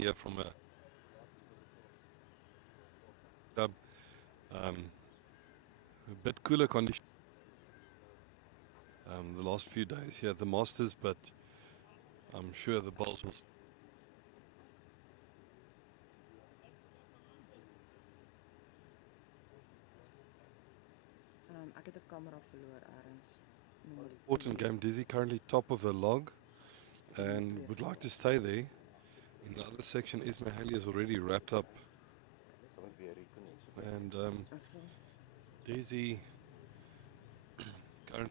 here from a club. A bit cooler condition the last few days here at the Masters, but I'm sure the bowls will. Ek het 'n kamera verloor ergens. Important game. Desi currently top of a log and would like to stay there. In the other section, Ismail Haley is already wrapped up. And Desi currently.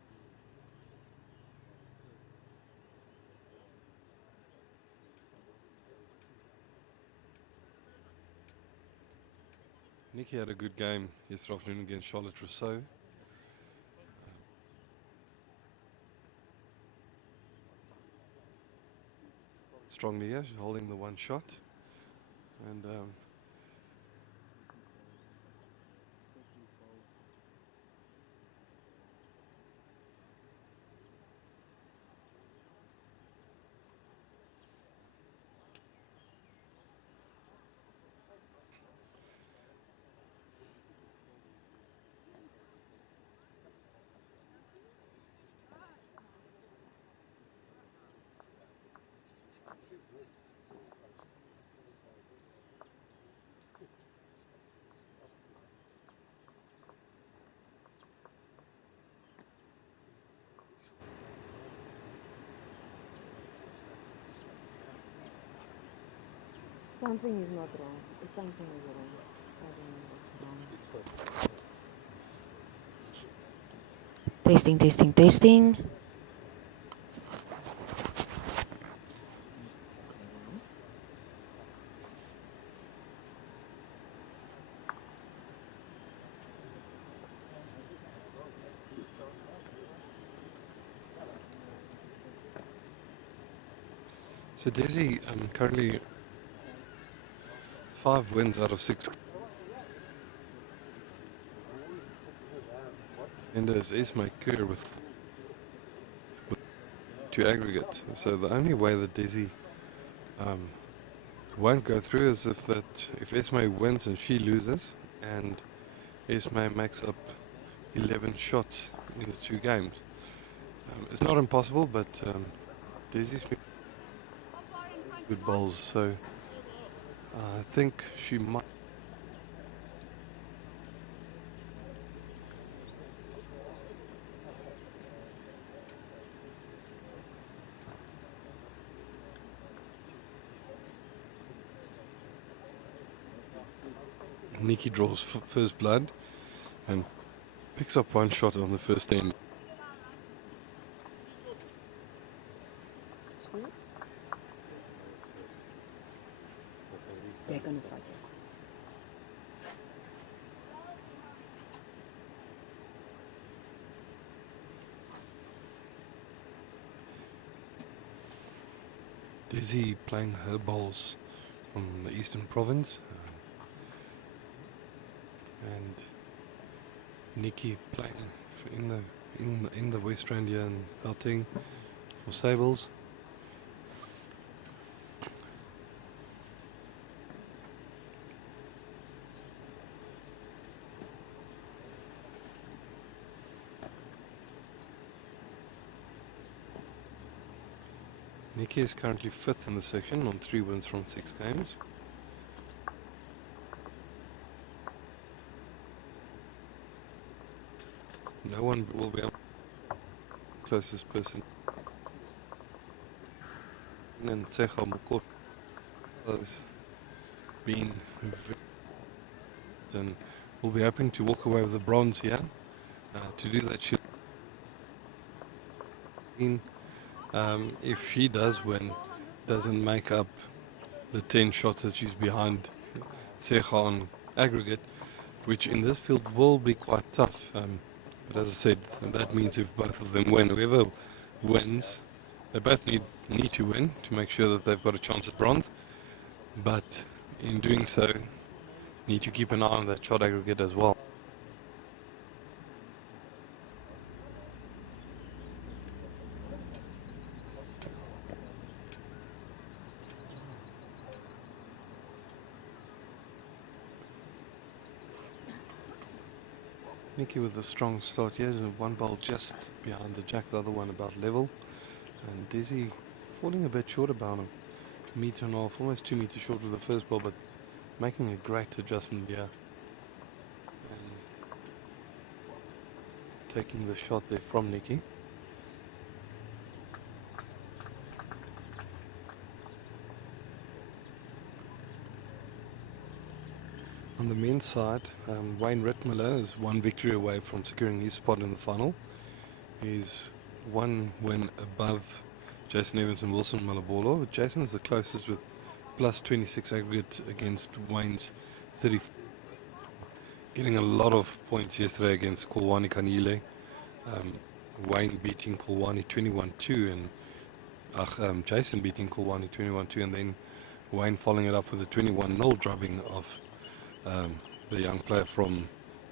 Nikki had a good game yesterday afternoon against Charlotte Rousseau. Strongly here, she's holding the one shot. And Something is not wrong. Something is wrong. I don't know what's wrong. Testing, testing, testing. so Desi currently 5 wins out of 6. And as Ismail career with to aggregate. So the only way that Desi won't go through is if Ismail wins and she loses, and Ismail makes up 11 shots in the 2 games. It's not impossible, but Desi's been good bowls, so I think she might. Nikki draws first blood and picks up 1 shot on the first end. Jy kan dit vat. Desi playing her bowls from the Eastern Province, and Nikki playing in the West Rand here in Gauteng for Sables. Nikki is currently 5th in the section on 3 wins from 6 games. No one will be able closest person. And Secha Mukot has been and will be hoping to walk away with the bronze here. To do that, if she does win, doesn't make up the 10 shots that she's behind Secha on aggregate, which in this field will be quite tough. But as I said, that means if both of them win, whoever wins, they both need to win to make sure that they've got a chance at bronze. But in doing so, need to keep an eye on that shot aggregate as well. Nikki with a strong start here, one ball just behind the jack, the other one about level. And Desi falling a bit short, about a metre and a half, almost 2 metres short with the first ball, but making a great adjustment here. And taking the shot there from Nikki. On the men's side, Wayne Rittmiller is one victory away from securing his spot in the final. He's one win above Jason Evans and Wilson Malabolo, but Jason is the closest with plus 26 aggregate against Wayne's 30. Getting a lot of points yesterday against Kulwani Kanile. Wayne beating Kulwani 21-2 and Jason beating Kulwani 21-2, and then Wayne following it up with a 21-0 drubbing of the young player from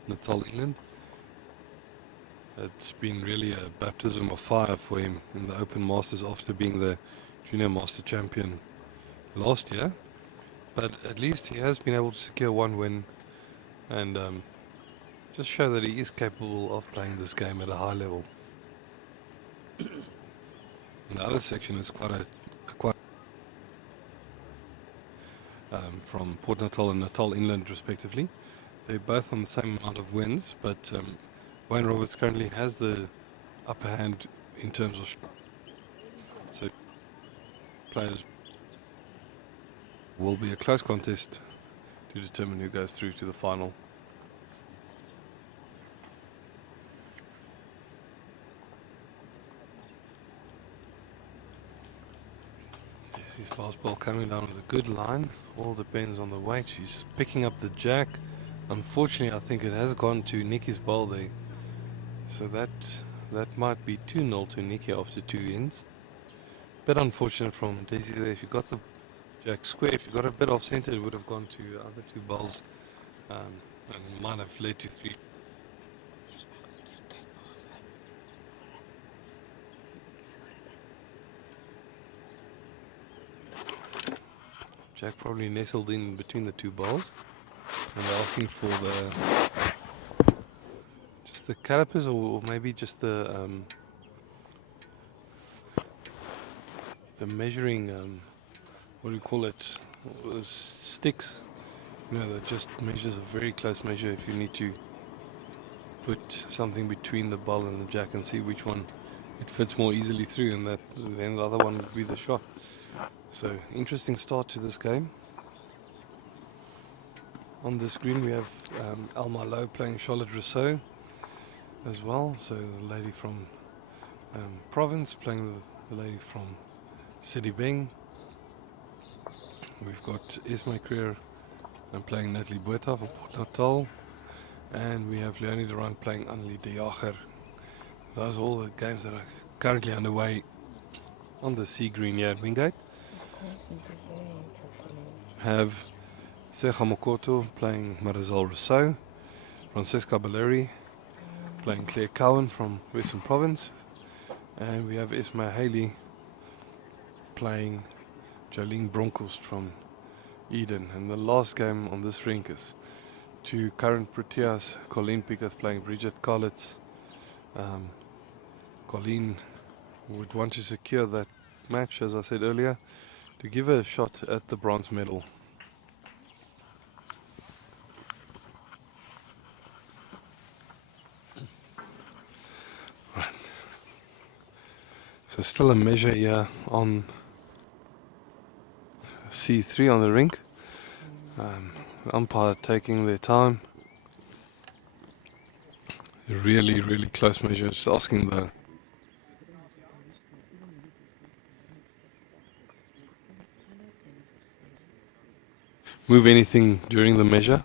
Natal, England. It's been really a baptism of fire for him in the Open Masters after being the Junior Master Champion last year. But at least he has been able to secure one win and just show that he is capable of playing this game at a high level. And the other section is quite from Port Natal and Natal Inland respectively. They're both on the same amount of wins, but Wayne Roberts currently has the upper hand in terms of so players will be a close contest to determine who goes through to the final. His last ball coming down with a good line. All depends on the weight. She's picking up the jack. Unfortunately, I think it has gone to Nikki's ball there. So that might be 2-0 to Nikki after 2 ends. Bit unfortunate from Desi there. If you got the jack square, if you got a bit off centre, it would have gone to the other 2 balls and might have led to 3. Jack probably nestled in between the 2 balls, and they're asking for just the calipers, or maybe just the measuring, what do you call it, sticks. You know, that just measures a very close measure if you need to put something between the ball and the jack and see which one it fits more easily through, and then the other one would be the shot. So interesting start to this game. On the screen we have Alma Lowe playing Charlotte Rousseau as well. So the lady from Province playing with the lady from City Beng. We've got Ismail Creer and playing Natalie Bueta for Port Natal. And we have Leonie Durant playing Annelie de Jager. Those are all the games that are currently underway on the sea green here at Wingate. Have Secha Mokoto playing Marisol Rousseau, Francesca Balleri playing Claire Cowan from Western Province, and we have Isma Haley playing Jolene Bronkhorst from Eden. And the last game on this rink is 2 current Proteas, Colleen Pickett playing Bridget Collitz. Colleen would want to secure that match, as I said earlier, to give her a shot at the bronze medal. Right. So still a measure here on C3 on the rink. Umpire taking their time. Really, really close measures, asking the move anything during the measure.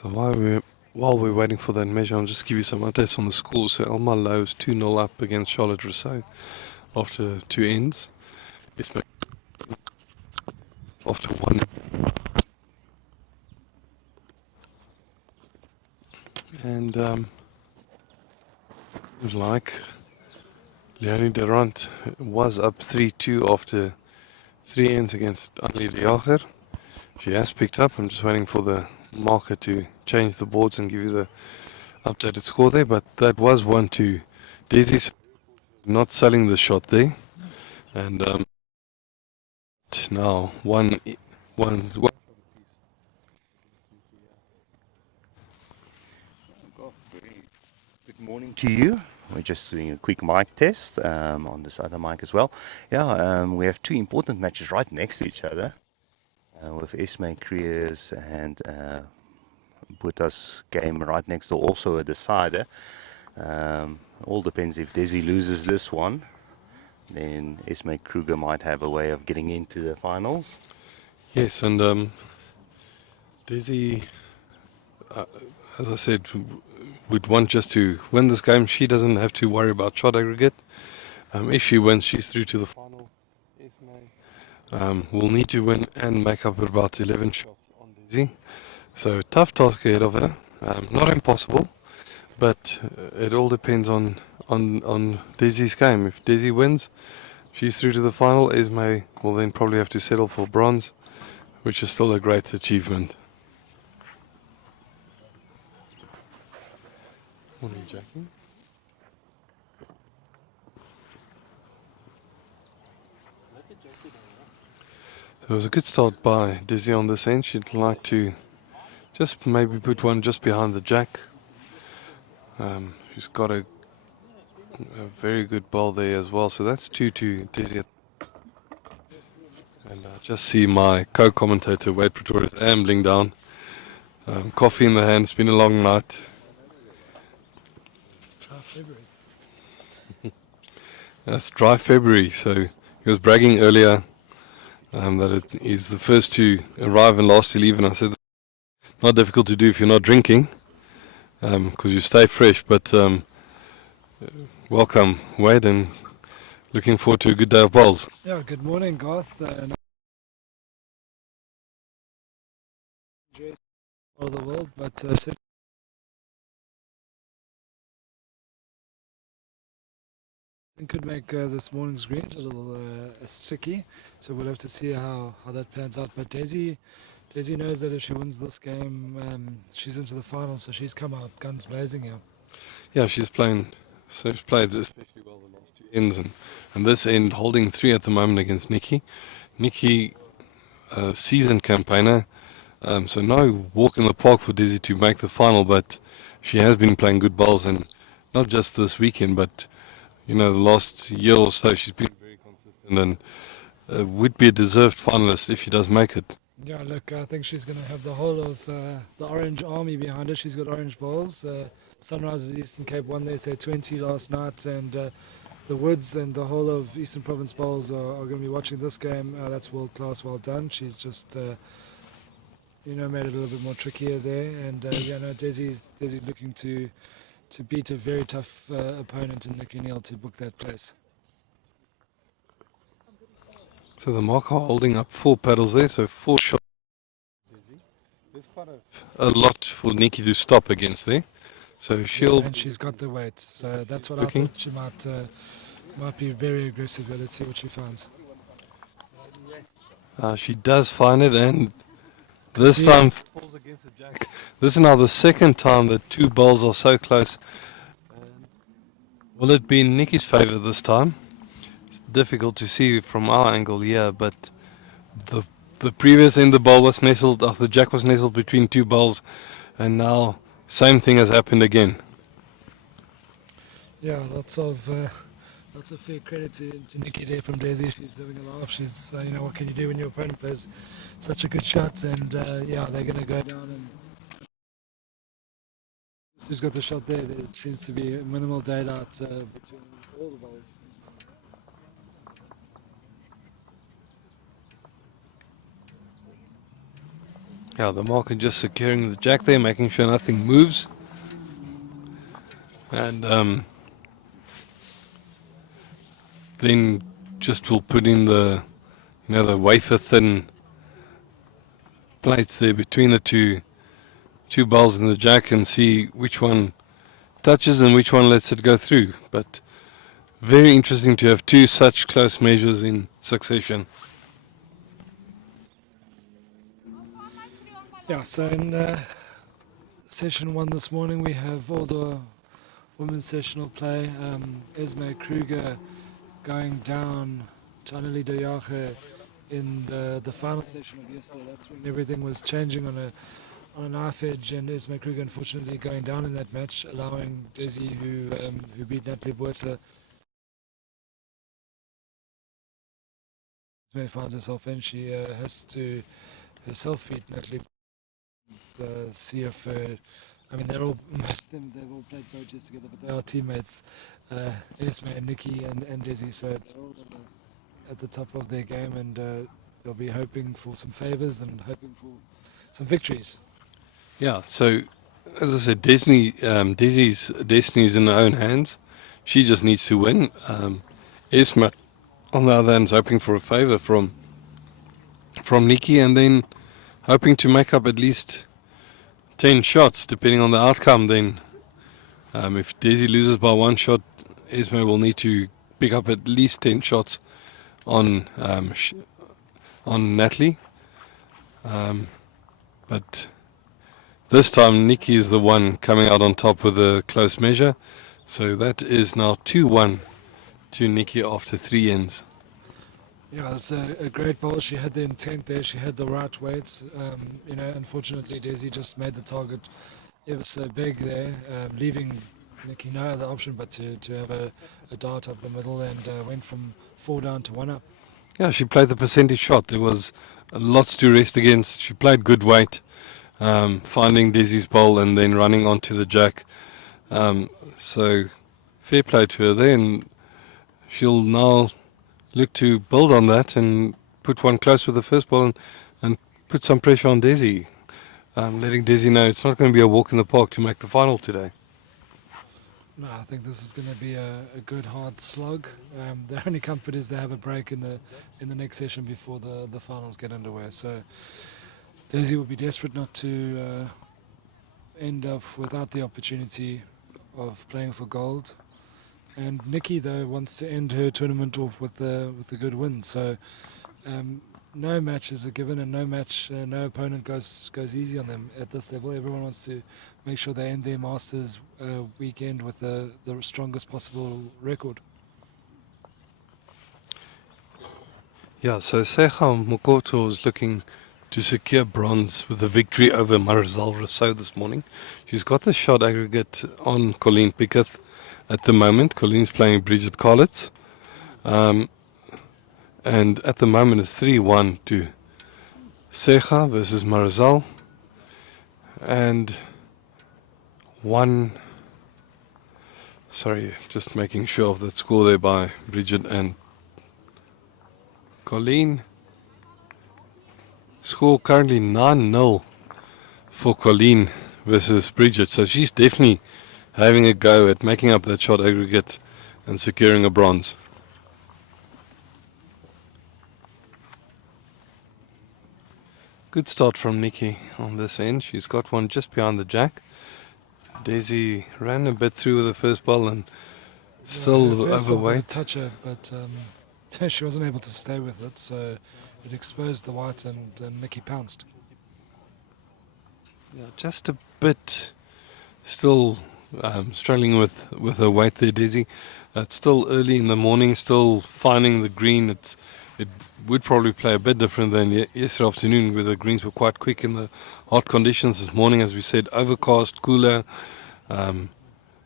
So while we're waiting for that measure, I'll just give you some updates on the scores. So Alma Low is 2-0 up against Charlotte Rousseau after 2 ends. It's after 1. And like Leonie Durant was up 3-2 after 3 ends against Annelie de Jager. She has picked up. I'm just waiting for the marker to change the boards and give you the updated score there. But that was 1-2. Desi's not selling the shot there. And now one. Good morning to you. We're just doing a quick mic test on this other mic as well. Yeah, we have two important matches right next to each other with Esme Creers and Buta's game right next door, also a decider. All depends if Desi loses this one, then Esme Kruger might have a way of getting into the finals. Yes, and Desi, as I said, would want just to win this game. She doesn't have to worry about shot aggregate. If she wins, she's through to the final. We'll need to win and make up about 11 shots on Desi. So tough task ahead of her. Not impossible, but it all depends on Desi's game. If Desi wins, she's through to the final. Esme will then probably have to settle for bronze, which is still a great achievement. Morning, Jackie. So it was a good start by Desi on this end. She'd like to just maybe put one just behind the jack. She's got a very good ball there as well. So that's 2-2 Desi. And I just see my co-commentator Wade Pretoria ambling down. Coffee in the hand. It's been a long night. Dry February. That's dry February. So he was bragging earlier that it is the first to arrive and last to leave. And I said, not difficult to do if you're not drinking, because you stay fresh. But welcome, Wade, and looking forward to a good day of bowls. Yeah, good morning, Garth. All of the world, but could make this morning's greens a little sticky, so we'll have to see how that pans out. But Desi knows that if she wins this game, she's into the final, so she's come out guns blazing here. Yeah, she's played especially well the last 2 ends, and this end holding 3 at the moment against Nikki. Nikki, seasoned campaigner, so no walk in the park for Desi to make the final, but she has been playing good bowls, and not just this weekend, but the last year or so she's been very consistent and would be a deserved finalist if she does make it. Yeah, look, I think she's going to have the whole of the Orange Army behind her. She's got orange bowls. Sunrisers Eastern Cape won they say 20 last night, and the Woods and the whole of Eastern Province bowls are going to be watching this game. That's world class, well done. She's just made it a little bit more trickier there, and Desi's looking to beat a very tough opponent in Nikki Neal to book that place. So the marker holding up 4 paddles there, so 4 shots. There's quite a lot for Nikki to stop against there. So And she's got the weight, so that's what looking. I thought she might be very aggressive, but let's see what she finds. She does find it, and this time falls against the jack. This is now the second time that 2 bowls are so close. Will it be in Nikki's favour this time? It's difficult to see from our angle here, but the previous end the bowl was nestled, the jack was nestled between 2 bowls, and now same thing has happened again. Yeah, lots of fair credit to Nikki there from Desi. She's having a laugh. She's what can you do when your opponent plays such a good shot? And they're going to go down, and she's got the shot there. There seems to be minimal daylight between all the bowls. Yeah, the marker just securing the jack there, making sure nothing moves. And then just will put in the, the wafer thin plates there between the two balls in the jack and see which one touches and which one lets it go through. But very interesting to have two such close measures in succession. Yeah, so in session 1 this morning we have all the women's sessional play. Esme Kruger going down to Anneli Doyage in the final session of yesterday. That's when everything was changing on a knife edge, and Esme Kruger unfortunately going down in that match, allowing Desi, who beat Natalie Buerta. Esme finds herself in. She has to herself beat Natalie. See if I mean they're all most of them they've all played coaches together, but they are teammates. Esme and Nikki and Desi, so they're all at the top of their game, and they'll be hoping for some favours and hoping for some victories. Yeah, so as I said, Desi's destiny is in her own hands. She just needs to win. Esma, on the other hand, is hoping for a favour from Nikki, and then hoping to make up at least 10 shots, depending on the outcome. Then, if Desi loses by one shot, Esma will need to pick up at least 10 shots on Natalie. But this time, Nikki is the one coming out on top with a close measure. So that is now 2-1 to Nikki after 3 ends. Yeah, that's a great ball. She had the intent there. She had the right weights. Unfortunately, Desi just made the target ever so big there, leaving Nikki no other option but to have a dart up the middle, and went from 4 down to 1 up. Yeah, she played the percentage shot. There was lots to rest against. She played good weight, finding Desi's bowl and then running onto the jack. So fair play to her there, and she'll now look to build on that and put one close with the first ball and put some pressure on Desi, letting Desi know it's not going to be a walk in the park to make the final today. No, I think this is going to be a good hard slog. The only comfort is they have a break in the next session before the finals get underway. So Desi will be desperate not to end up without the opportunity of playing for gold. And Nikki, though, wants to end her tournament off with a good win. So no matches are given, and no opponent goes easy on them at this level. Everyone wants to make sure they end their Masters weekend with the strongest possible record. Yeah, so Secha Mokoto is looking to secure bronze with a victory over Marisol Rousseau this morning. She's got the shot aggregate on Colleen Pickett at the moment. Colleen's playing Bridget Collett. And at the moment it's 3-1 to Secha versus Marisol. And just making sure of the score there by Bridget and Colleen. Score currently 9-0 for Colleen versus Bridget. So she's definitely having a go at making up that shot aggregate and securing a bronze. Good start from Nikki on this end. She's got one just behind the jack. Desi ran a bit through with the first ball and still her first ball overweight. touch her, but she wasn't able to stay with it, so it exposed the white, and Nikki pounced. Yeah, just a bit still struggling with her weight there, Desi. It's still early in the morning, still finding the green. It would probably play a bit different than yesterday afternoon, where the greens were quite quick in the hot conditions. This morning, as we said, overcast, cooler.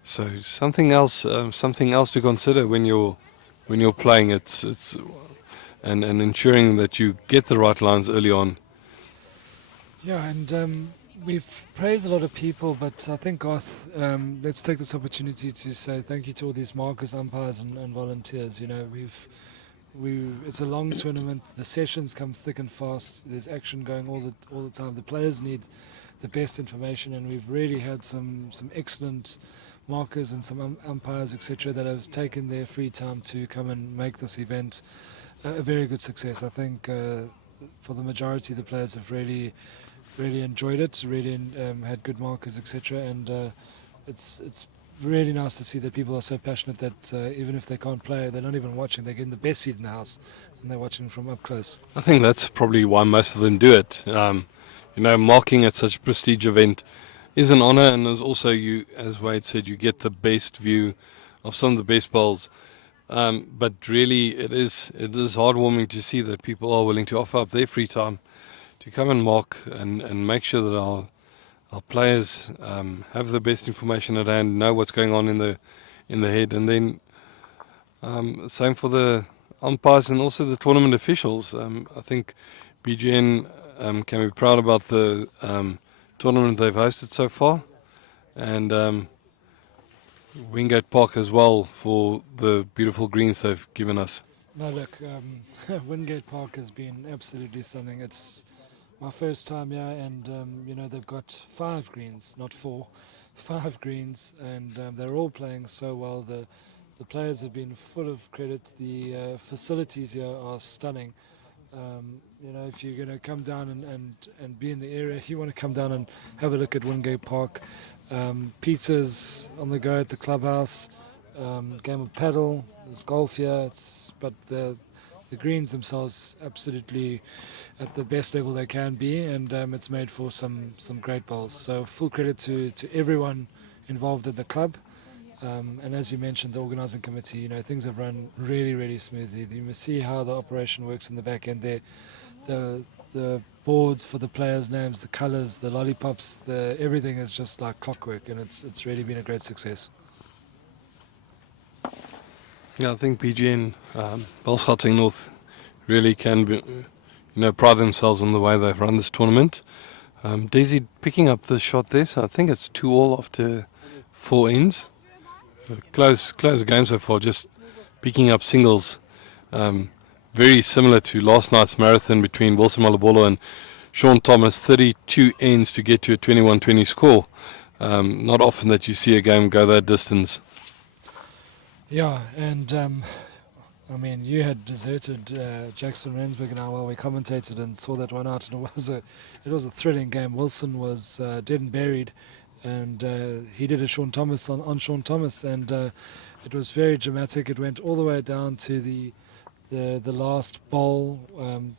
So something else to consider when you're playing. It's and ensuring that you get the right lines early on. Yeah, and we've praised a lot of people, but I think, Garth, let's take this opportunity to say thank you to all these markers, umpires, and volunteers. You know, it's a long tournament. The sessions come thick and fast. There's action going all the time. The players need the best information, and we've really had some excellent markers and some umpires, etc., that have taken their free time to come and make this event a very good success. I think for the majority, the players have really enjoyed it, really had good markers, etc., and it's really nice to see that people are so passionate that even if they can't play, they're not even watching. They're getting the best seat in the house, and they're watching from up close. I think that's probably why most of them do it. Marking at such a prestige event is an honour, and there's also, you, as Wade said, you get the best view of some of the best bowls. But really, it is heartwarming to see that people are willing to offer up their free time to come and mark and make sure that our players have the best information at hand, know what's going on in the head, and then same for the umpires and also the tournament officials. I think BGN can be proud about the tournament they've hosted so far, and Wingate Park as well for the beautiful greens they've given us. No, look, Wingate Park has been absolutely stunning. It's my first time here, and they've got 5 greens, not 4, 5 greens, and they're all playing so well. The players have been full of credit. The facilities here are stunning. If you're going to come down and be in the area, if you want to come down and have a look at Wingate Park, pizzas on the go at the clubhouse, game of paddle, there's golf here, but the greens themselves absolutely at the best level they can be, and it's made for some great bowls. So full credit to everyone involved at the club. And as you mentioned, the organising committee, things have run really, really smoothly. You must see how the operation works in the back end there. The boards for the players' names, the colours, the lollipops, everything is just like clockwork, and it's really been a great success. Yeah, I think BGN, Bellsgauteng North, really can be, pride themselves on the way they've run this tournament. Desi picking up the shot there, so I think it's 2-all after 4 ends. Close game so far, just picking up singles. Very similar to last night's marathon between Wilson Malabolo and Sean Thomas, 32 ends to get to a 21-20 score. Not often that you see a game go that distance. Yeah, and you had deserted Jackson Rensburg and I while we commentated and saw that one out, and it was a thrilling game. Wilson was dead and buried, and he did a Sean Thomas on Sean Thomas, and it was very dramatic. It went all the way down to the last bowl.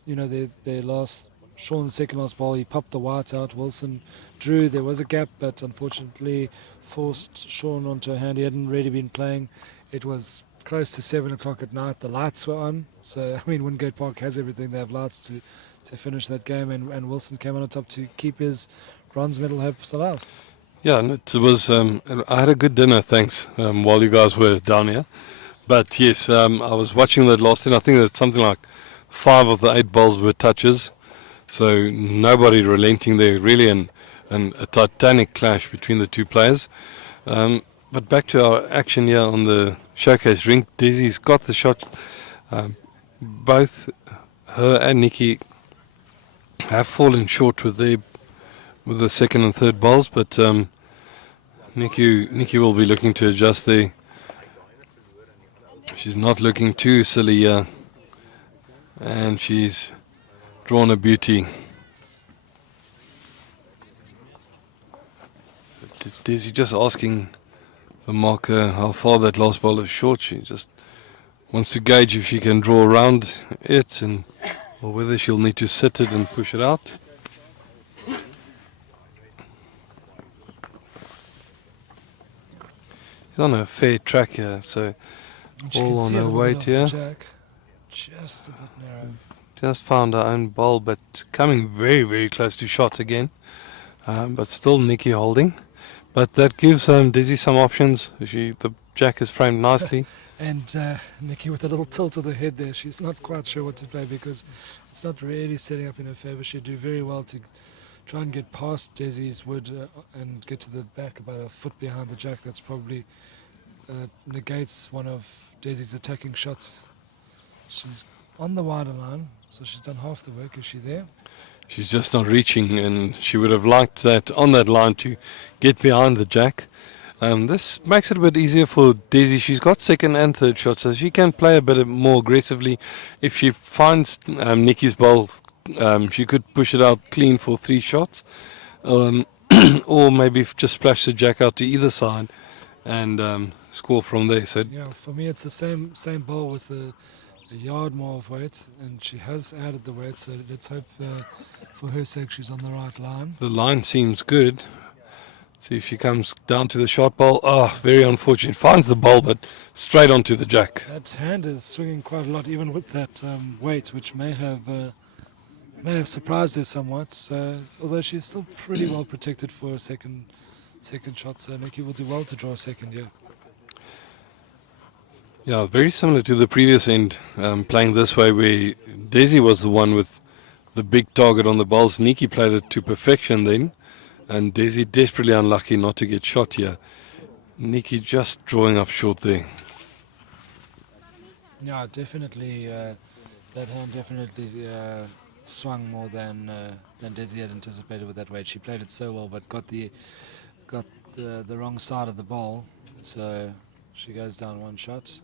Their last, Sean's second last bowl, he popped the white out. Wilson drew. There was a gap, but unfortunately forced Sean onto a hand. He hadn't really been playing. It was close to 7 o'clock at night. The lights were on. So, Wingate Park has everything. They have lights to finish that game. And Wilson came on top to keep his bronze medal hopes alive. Yeah, and it was. I had a good dinner, thanks, while you guys were down here. But yes, I was watching that last end. I think that something like 5 of the 8 bowls were touches. So nobody relenting there, really, and a titanic clash between the two players. But back to our action here on the showcase rink. Desi's got the shot. Both her and Nikki have fallen short with the second and third bowls, but Nikki will be looking to adjust there. She's not looking too silly here, and she's drawn a beauty. Desi just asking the marker how far that last ball is short. She just wants to gauge if she can draw around it, or whether she'll need to sit it and push it out. She's on a fair track here, so all on her weight here. Just a bit narrow. Just found her own bowl, but coming very, very close to shot again. But still Nikki holding. But that gives Desi some options. The jack is framed nicely. And Nikki with a little tilt of the head there. She's not quite sure what to play because it's not really setting up in her favour. She'd do very well to try and get past Desi's wood and get to the back about a foot behind the jack. That's probably negates one of Desi's attacking shots. She's on the wider line, so she's done half the work. Is she there? She's just not reaching, and she would have liked that on that line to get behind the jack. This makes it a bit easier for Desi. She's got second and third shots, so she can play a bit more aggressively. If she finds Nikki's ball, she could push it out clean for 3 shots, um, or maybe just splash the jack out to either side and score from there. So Yeah, for me it's the same ball with a yard more of weight, and she has added the weight. So let's hope for her sake she's on the right line. the line seems good. See if she comes down to the shot ball. Oh, very unfortunate. Finds the ball, but straight onto the jack. That hand is swinging quite a lot, even with that weight, which may have surprised her somewhat. So, although she's still pretty well protected for a second shot, so Nikki will do well to draw a second. Yeah. Yeah, very similar to the previous end, playing this way where Desi was the one with the big target on the balls. Nikki played it to perfection then, and Desi desperately unlucky not to get shot here. Nikki just drawing up short there. Yeah, definitely. That hand definitely swung more than Desi had anticipated with that weight. She played it so well, but got the wrong side of the ball, so she goes down 1 shot.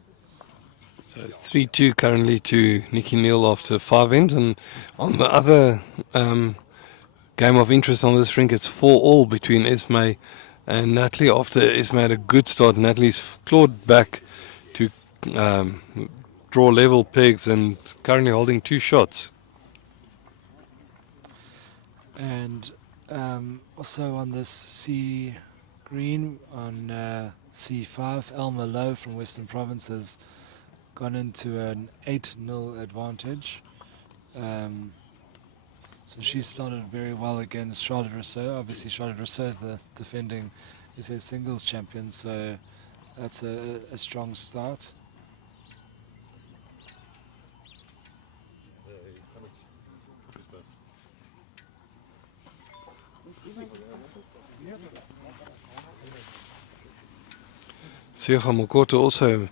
So it's 3-2 currently to Nikki Neal after 5 ends, and on the other game of interest on this rink, it's 4-all between Esme and Natalie. After Esme had a good start, Natalie's clawed back to draw level pegs and currently holding 2 shots. And also on this C green on C5, Elma Lowe from Western Provinces gone into an 8-0 advantage. So she started very well against Charlotte Rousseau. Obviously, Charlotte Rousseau is the defending SA singles champion, so that's a strong start. Siaga Mokoto also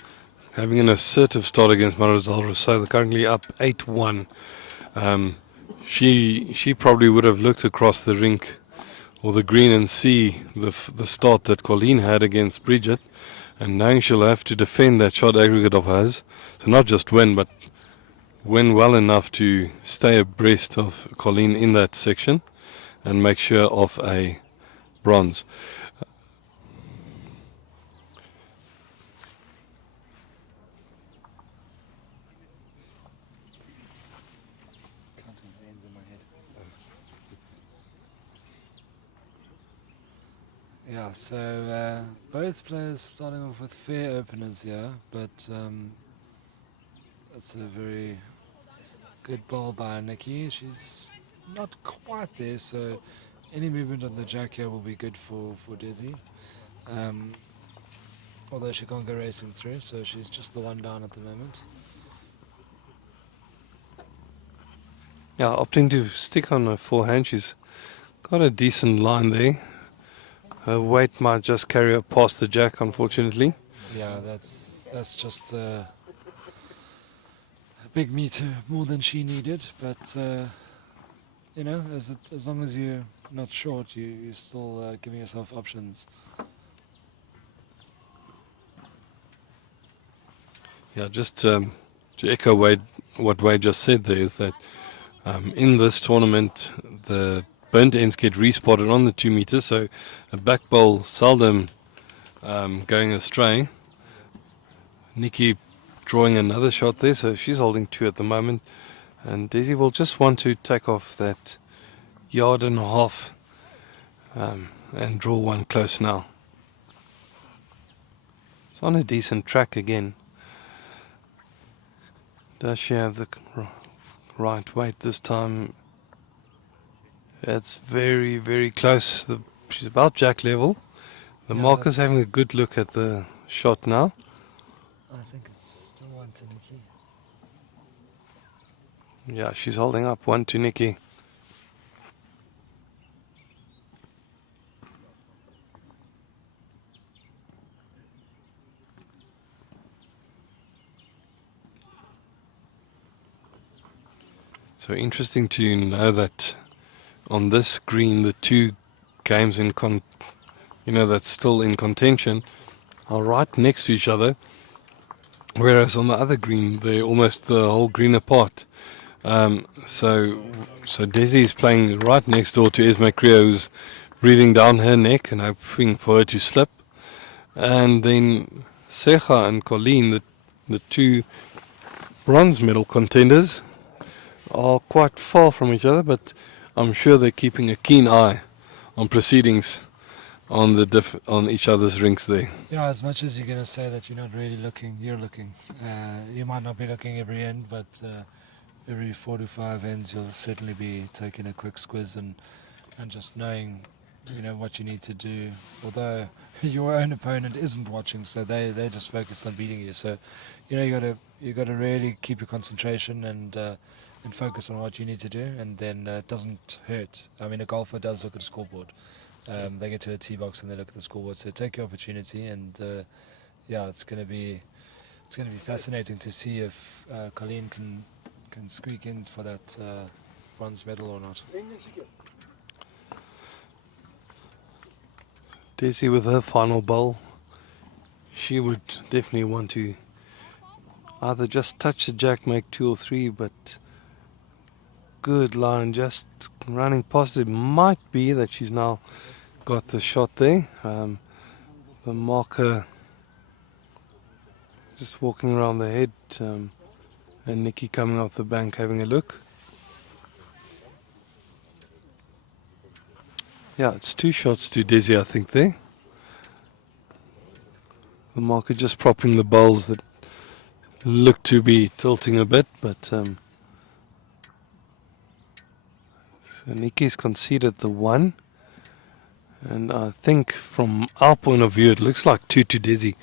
having an assertive start against Marisol Rousseau. They're currently up 8-1. She probably would have looked across the rink or the green and see the start that Colleen had against Bridget, and knowing she'll have to defend that shot aggregate of hers. So not just win, but win well enough to stay abreast of Colleen in that section and make sure of a bronze. Counting the ends in my head. Yeah, so both players starting off with fair openers here, but that's a very good ball by Nikki. She's not quite there, so any movement on the jack here will be good for Desi. Although she can't go racing through, so she's just the one down at the moment. Yeah, opting to stick on her forehand. She's got a decent line there. Her weight might just carry her past the jack, unfortunately. Yeah, that's just a big meter more than she needed, but you know, as long as you're not short, you're still giving yourself options. Yeah, just to echo what Wade just said there is that in this tournament, the burnt ends get respotted on the 2 meters, so a back bowl seldom going astray. Nikki drawing another shot there, so she's holding 2 at the moment, and Desi will just want to take off that 1.5 yards and draw 1 close now. It's on a decent track again. Does she have the right weight this time? It's very, very close. She's about jack level. The Yeah, marker's that's- having a good look at the shot now. I think it's still one to Nikki. Yeah, she's holding up 1 to Nikki. So interesting to know that on this green, the two games that's still in contention are right next to each other, whereas on the other green, they're almost the whole green apart. So Desi is playing right next door to Esme Creo, who's breathing down her neck and hoping for her to slip. And then Secha and Colleen, the two bronze medal contenders, are quite far from each other, but I'm sure they're keeping a keen eye on proceedings on on each other's rinks there. Yeah, as much as you're going to say that you're not really looking, you're looking. You might not be looking every end, but every 4 to 5 ends you'll certainly be taking a quick squiz and just knowing, what you need to do. Although your own opponent isn't watching, so they just focused on beating you. So, you got to really keep your concentration and focus on what you need to do, and then it doesn't hurt. I mean, a golfer does look at a scoreboard. They get to a tee box and they look at the scoreboard. So take your opportunity, and it's going to be fascinating to see if Colleen can squeak in for that bronze medal or not. Desi with her final bowl, she would definitely want to either just touch the jack, make 2 or 3, but good line, just running past it. Might be that she's now got the shot there. The marker just walking around the head, and Nikki coming off the bank having a look. Yeah, it's 2 shots to Desi, I think, there. The marker just propping the bowls that look to be tilting a bit, but so Nikki's conceded the 1. And I think from our point of view, it looks like 2 to Desi.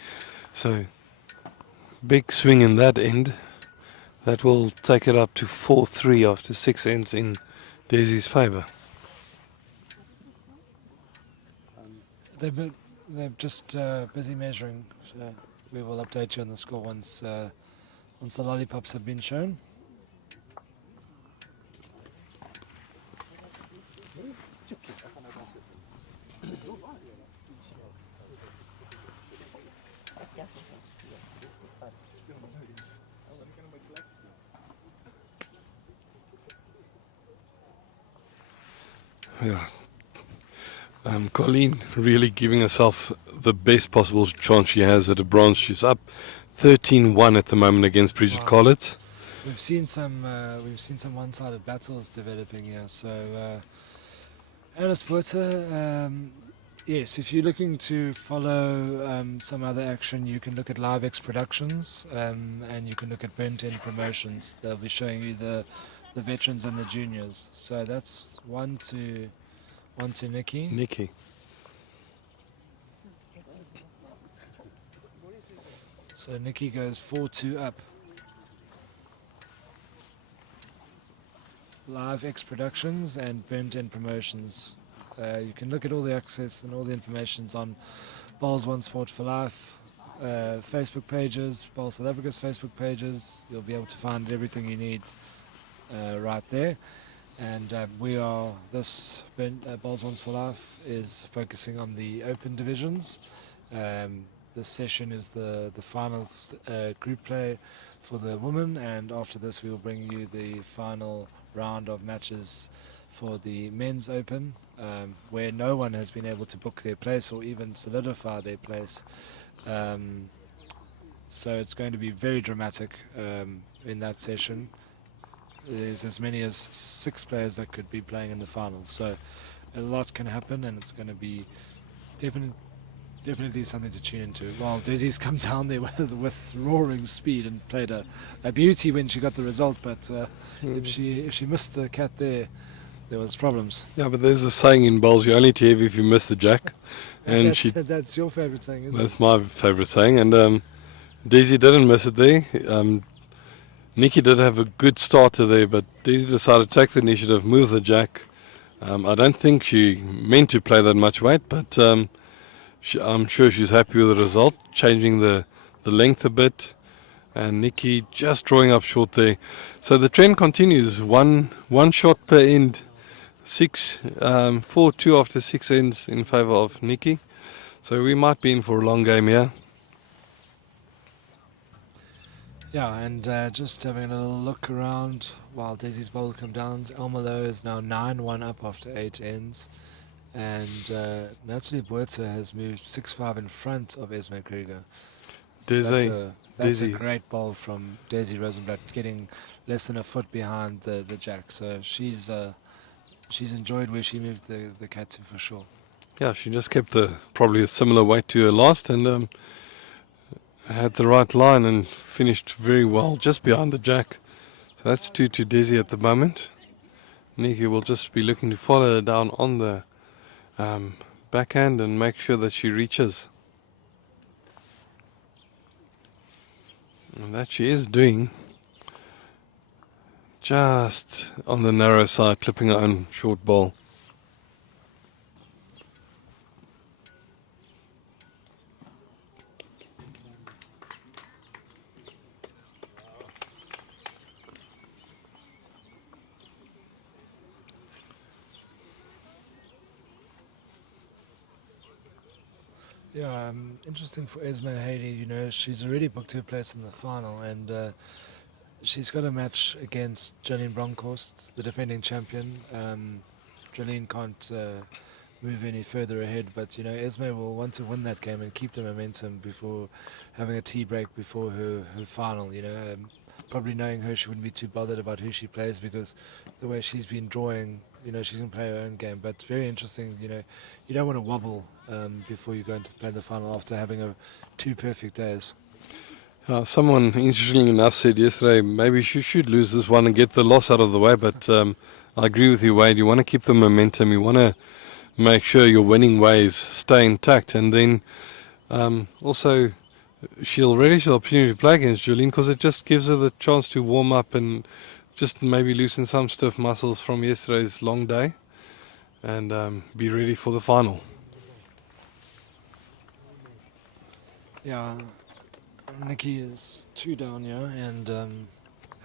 So big swing in that end. That will take it up to 4-3 after 6 ends in Desi's favour. They're just busy measuring. So we will update you on the score once the lollipops have been shown. Yeah. Colleen really giving herself the best possible chance she has at a bronze. She's up 13-1 at the moment against Bridget Collett. We've seen some one-sided battles developing here. So Alice Porter, yes, if you're looking to follow some other action, you can look at Live X Productions and you can look at Burnt End Promotions. They'll be showing you the veterans and the juniors. So that's one to Nikki. So Nikki goes 4-2 up. Live X Productions and Burnt End Promotions. You can look at all the access and all the informations on Bowls One Sport for Life Facebook pages, Bowls South Africa's Facebook pages. You'll be able to find everything you need right there. And this Bowls One for Life is focusing on the open divisions. This session is the final group play for the women, and after this we will bring you the final round of matches for the men's open, where no one has been able to book their place or even solidify their place. So it's going to be very dramatic in that session. There's as many as 6 players that could be playing in the final, so a lot can happen, and it's going to be definitely something to tune into. Well, Desi's come down there with roaring speed and played a beauty when she got the result, but if she missed the cat there was problems. Yeah, but there's a saying in bowls: you only tave if you miss the jack, and that's your favourite saying, isn't it? That's my favourite saying, and Desi didn't miss it there. Nikki did have a good starter there, but Desi decided to take the initiative, move the jack. I don't think she meant to play that much weight, but I'm sure she's happy with the result, changing the length a bit. And Nikki just drawing up short there. So the trend continues. One shot per end. 4-2 after 6 ends in favour of Nikki. So we might be in for a long game here. Yeah, and just having a little look around while Desi's bowl come down. Elmelo is now 9-1 up after 8 ends. And Natalie Buerta has moved 6-5 in front of Esme Krieger. That's a Desi. great bowl from Desi Rosenblatt, getting less than a foot behind the jack. So she's enjoyed where she moved the cat to for sure. Yeah, she just kept probably a similar weight to her last and had the right line and finished very well just behind the jack. So that's 2 to Desi at the moment. Nikki will just be looking to follow her down on the backhand and make sure that she reaches. And that she is doing. Just on the narrow side, clipping her own short ball. Yeah, interesting for Esme Haley. You know, she's already booked her place in the final, and she's got a match against Jolene Bronkhorst, the defending champion. Jolene can't move any further ahead, but you know, Esme will want to win that game and keep the momentum before having a tea break before her final. You know, probably knowing her, she wouldn't be too bothered about who she plays because the way she's been drawing, you know, she's going to play her own game. But very interesting, you know, you don't want to wobble before you go into play the final after having 2 perfect days. Someone, interestingly enough, said yesterday maybe she should lose this one and get the loss out of the way, but I agree with you, Wade. You want to keep the momentum. You want to make sure your winning ways stay intact, and then also she'll relish the opportunity to play against Jolene because it just gives her the chance to warm up and just maybe loosen some stiff muscles from yesterday's long day and be ready for the final. Yeah, Nikki is 2 down here and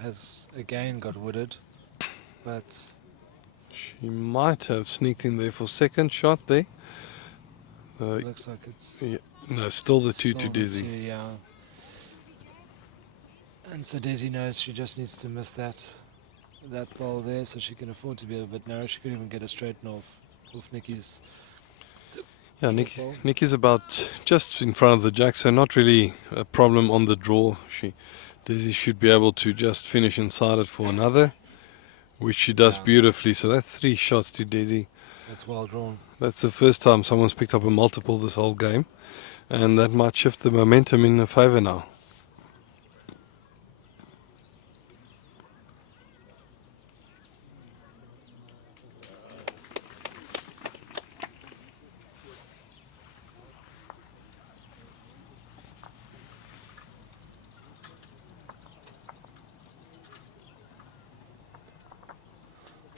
has again got wooded, but She might have sneaked in there for second shot there. looks like it's No, still the 2 to still the Desi. 2, yeah. And so Desi knows she just needs to miss that ball there, so she can afford to be a bit narrow. She could even get a straighten off Nikki's. Yeah, short ball. Nikki's about just in front of the jack, so not really a problem on the draw. Desi should be able to just finish inside it for another, which she does Yeah. beautifully. So that's 3 shots to Desi. That's well drawn. That's the first time someone's picked up a multiple this whole game, and that might shift the momentum in her favour now.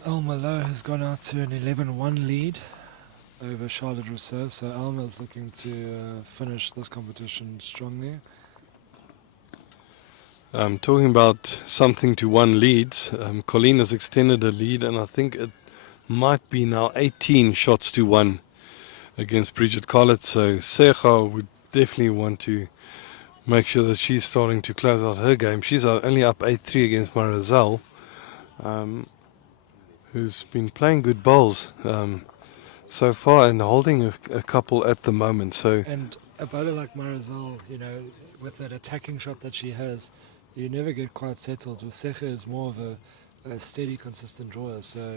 Elmelo has gone out to an 11-1 lead over Charlotte Rousseau, so Elma's looking to finish this competition strongly. Talking about something to 1 leads, Colleen has extended a lead, and I think it might be now 18 shots to 1 against Bridget Collett. So Secha would definitely want to make sure that she's starting to close out her game. She's only up 8-3 against Marizal, who's been playing good bowls so far and holding a couple at the moment. So And a bowler like Marizal, you know, with that attacking shot that she has, you never get quite settled. Secha is more of a steady, consistent drawer, so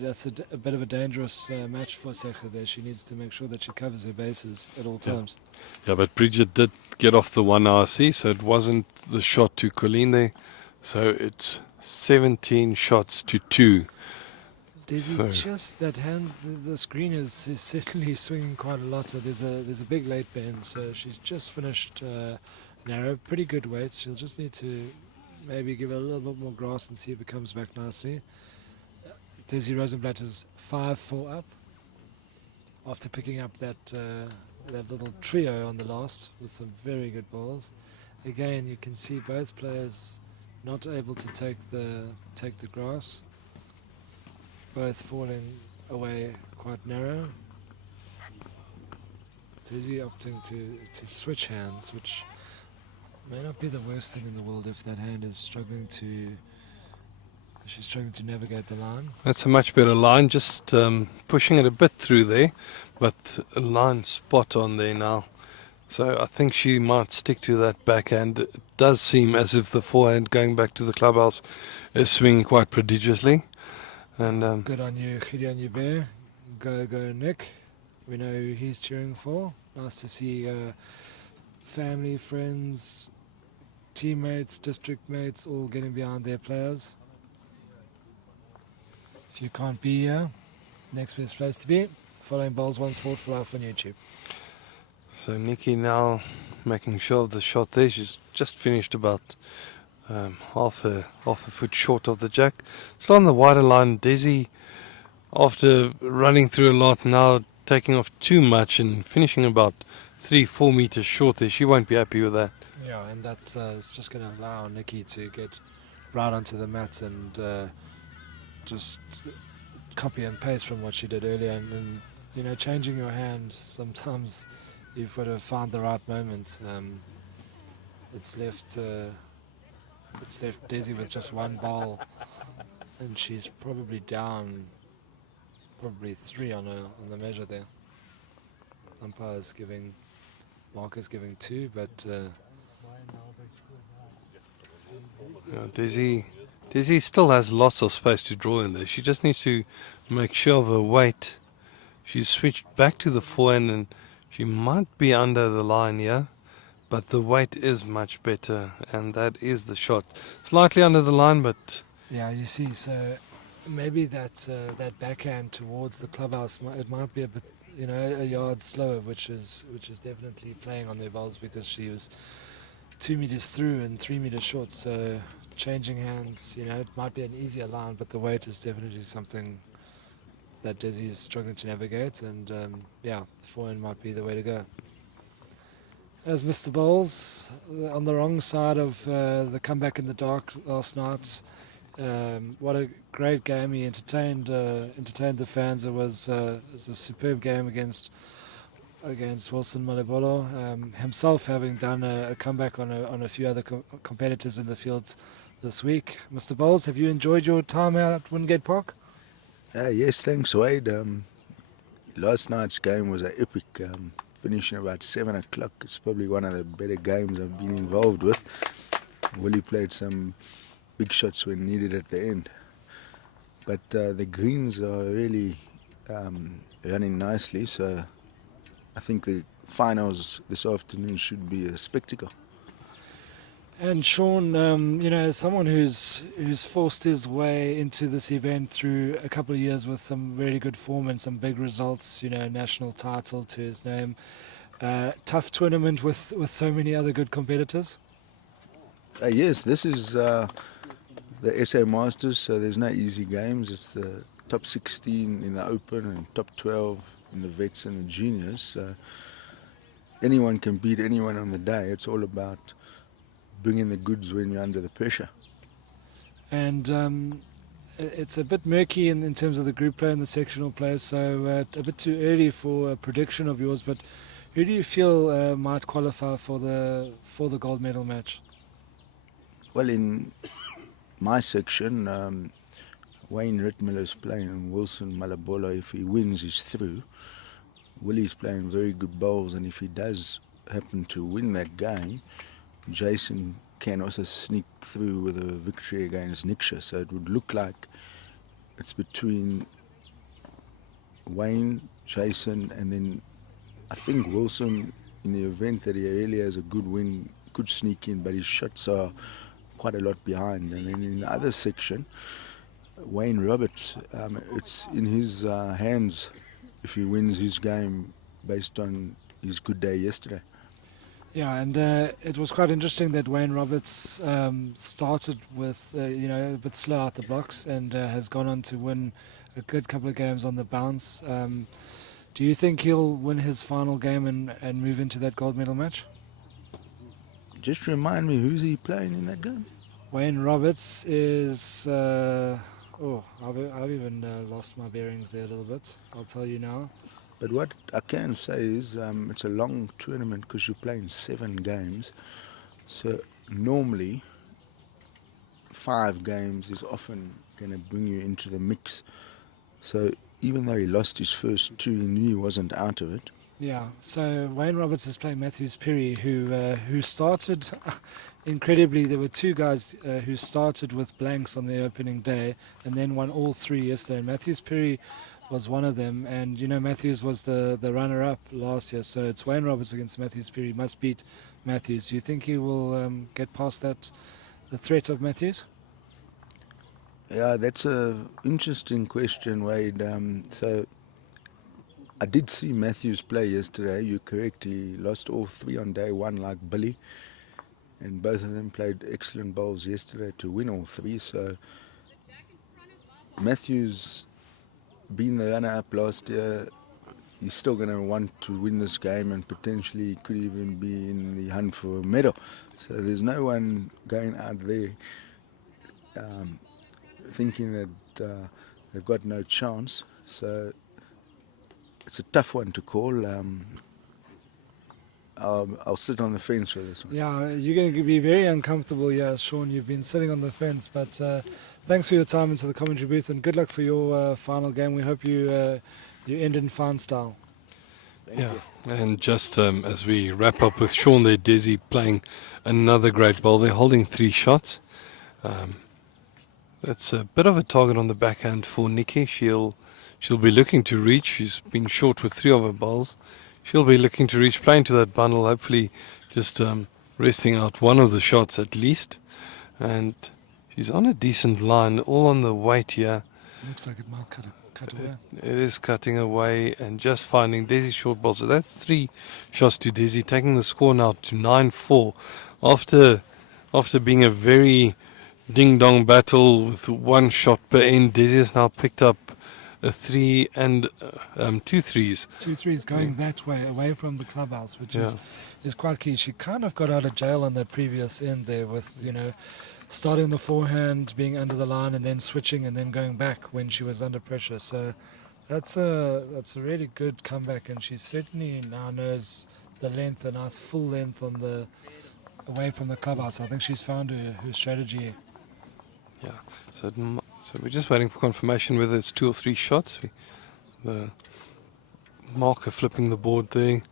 that's a bit of a dangerous match for Secha there. She needs to make sure that she covers her bases at all times. yeah, but Bridget did get off the 1 RC, so it wasn't the shot to Colleen there. So it's 17 shots to 2. Desi, So- just that hand, the screen is certainly swinging quite a lot. There's a big late bend, so she's just finished narrow, pretty good weights. She'll just need to maybe give it a little bit more grass and see if it comes back nicely. Desi Rosenblatt is 5-4 up after picking up that that little trio on the last with some very good balls. Again, you can see both players not able to take the grass, both falling away quite narrow. Desi opting to switch hands, which may not be the worst thing in the world if that hand is she's struggling to navigate the line. That's a much better line, just pushing it a bit through there, but a line spot on there now. So I think she might stick to that backhand. It does seem as if the forehand going back to the clubhouse is swinging quite prodigiously. And Good on you, Gideon Bear. Go Nick. We know who he's cheering for. Nice to see family, friends, teammates, district mates all getting behind their players. If you can't be here, next best place to be, following Bowls One Sport for Life on YouTube. so Nikki now making sure of the shot there. She's just finished about half a foot short of the jack. Still on the wider line. Desi, after running through a lot, now taking off too much and finishing about 3-4 meters short there. She won't be happy with that. Yeah, and that is just going to allow Nikki to get right onto the mat and just copy and paste from what she did earlier. And you know, changing your hand, sometimes you've got to find the right moment. It's left Desi with just one ball, and she's probably down 3 on the measure there. Marker's giving 2, but Desi still has lots of space to draw in there. She just needs to make sure of her weight. She's switched back to the forehand and she might be under the line here, but the weight is much better, and that is the shot. Slightly under the line, but yeah, you see, so maybe that backhand towards the clubhouse, it might be a bit, you know, a yard slower, which is definitely playing on their balls, because she was 2 meters through and 3 meters short. So changing hands, you know, it might be an easier line, but the weight is definitely something that Desi is struggling to navigate, and the forehand might be the way to go. As Mr. Bowles on the wrong side of the comeback in the dark last night. What a great game! He entertained the fans. It was a superb game against Wilson Malebolo. Himself having done a comeback on a few other competitors in the field this week. Mr. Bowles, have you enjoyed your time out at Wingate Park? Yes, thanks, Wade. Last night's game was an epic. Finishing about 7 o'clock. It's probably one of the better games I've been involved with. Willie played some big shots when needed at the end. But the greens are really running nicely, so I think the finals this afternoon should be a spectacle. And Sean, you know, as someone who's forced his way into this event through a couple of years with some really good form and some big results, you know, national title to his name, tough tournament with so many other good competitors. Yes, this is the SA Masters, so there's no easy games. It's the top 16 in the Open and top 12 in the Vets and the Juniors. So anyone can beat anyone on the day. It's all about bringing the goods when you're under the pressure. And it's a bit murky in terms of the group play and the sectional play, so a bit too early for a prediction of yours, but who do you feel might qualify for the gold medal match? Well, in my section, Wayne Rittmiller's playing and Wilson Malebolo. If he wins, he's through. Willie's playing very good bowls, and if he does happen to win that game, Jason can also sneak through with a victory against Niksha. So it would look like it's between Wayne, Jason, and then I think Wilson, in the event that he really has a good win, could sneak in, but his shots are quite a lot behind. And then in the other section, Wayne Roberts, it's in his hands if he wins his game based on his good day yesterday. Yeah, and it was quite interesting that Wayne Roberts started with a bit slow out the blocks and has gone on to win a good couple of games on the bounce. Do you think he'll win his final game and move into that gold medal match? Just remind me, who's he playing in that game? Wayne Roberts is. I've even lost my bearings there a little bit. I'll tell you now. But what I can say is it's a long tournament because you're playing 7 games. So normally 5 games is often going to bring you into the mix. So even though he lost his first 2, he knew he wasn't out of it. Yeah, so Wayne Roberts is playing Matthews Perry, who started incredibly. There were 2 guys who started with blanks on the opening day and then won all 3 yesterday. And Matthews Perry was one of them, and you know Matthews was the runner-up last year. So it's Wayne Roberts against Matthews Perry. He must beat Matthews. Do you think he will get past the threat of Matthews? Yeah, that's a interesting question, Wade. So I did see Matthews play yesterday. You're correct. He lost all 3 on day 1 like Billy. And both of them played excellent bowls yesterday to win all 3. So Matthews, being the runner-up last year, he's still going to want to win this game and potentially could even be in the hunt for a medal. So there's no one going out there thinking that they've got no chance. So it's a tough one to call. I'll sit on the fence with this one. Yeah, you're going to be very uncomfortable, yeah, Sean. You've been sitting on the fence, but thanks for your time into the commentary booth and good luck for your final game. We hope you end in fine style. Yeah, and just as we wrap up with Sean there, Desi playing another great ball. They're holding 3 shots. That's a bit of a target on the backhand for Nikki. She'll be looking to reach. She's been short with 3 of her balls. She'll be looking to reach, playing to that bundle, hopefully just resting out one of the shots at least. And she's on a decent line, all on the weight here. Looks like it might cut away. It is cutting away and just finding Desi short ball. So that's 3 shots to Desi, taking the score now to 9-4. After being a very ding-dong battle with 1 shot per end, Desi has now picked up a 3 and 2 threes. 2 threes going that way, away from the clubhouse, which is quite key. She kind of got out of jail on the previous end there with, you know, starting the forehand, being under the line and then switching and then going back when she was under pressure. So that's a really good comeback, and she certainly now knows the length, a nice full length on the away from the clubhouse. I think she's found her strategy. Yeah, so we're just waiting for confirmation whether it's 2 or 3 shots. The marker flipping the board there.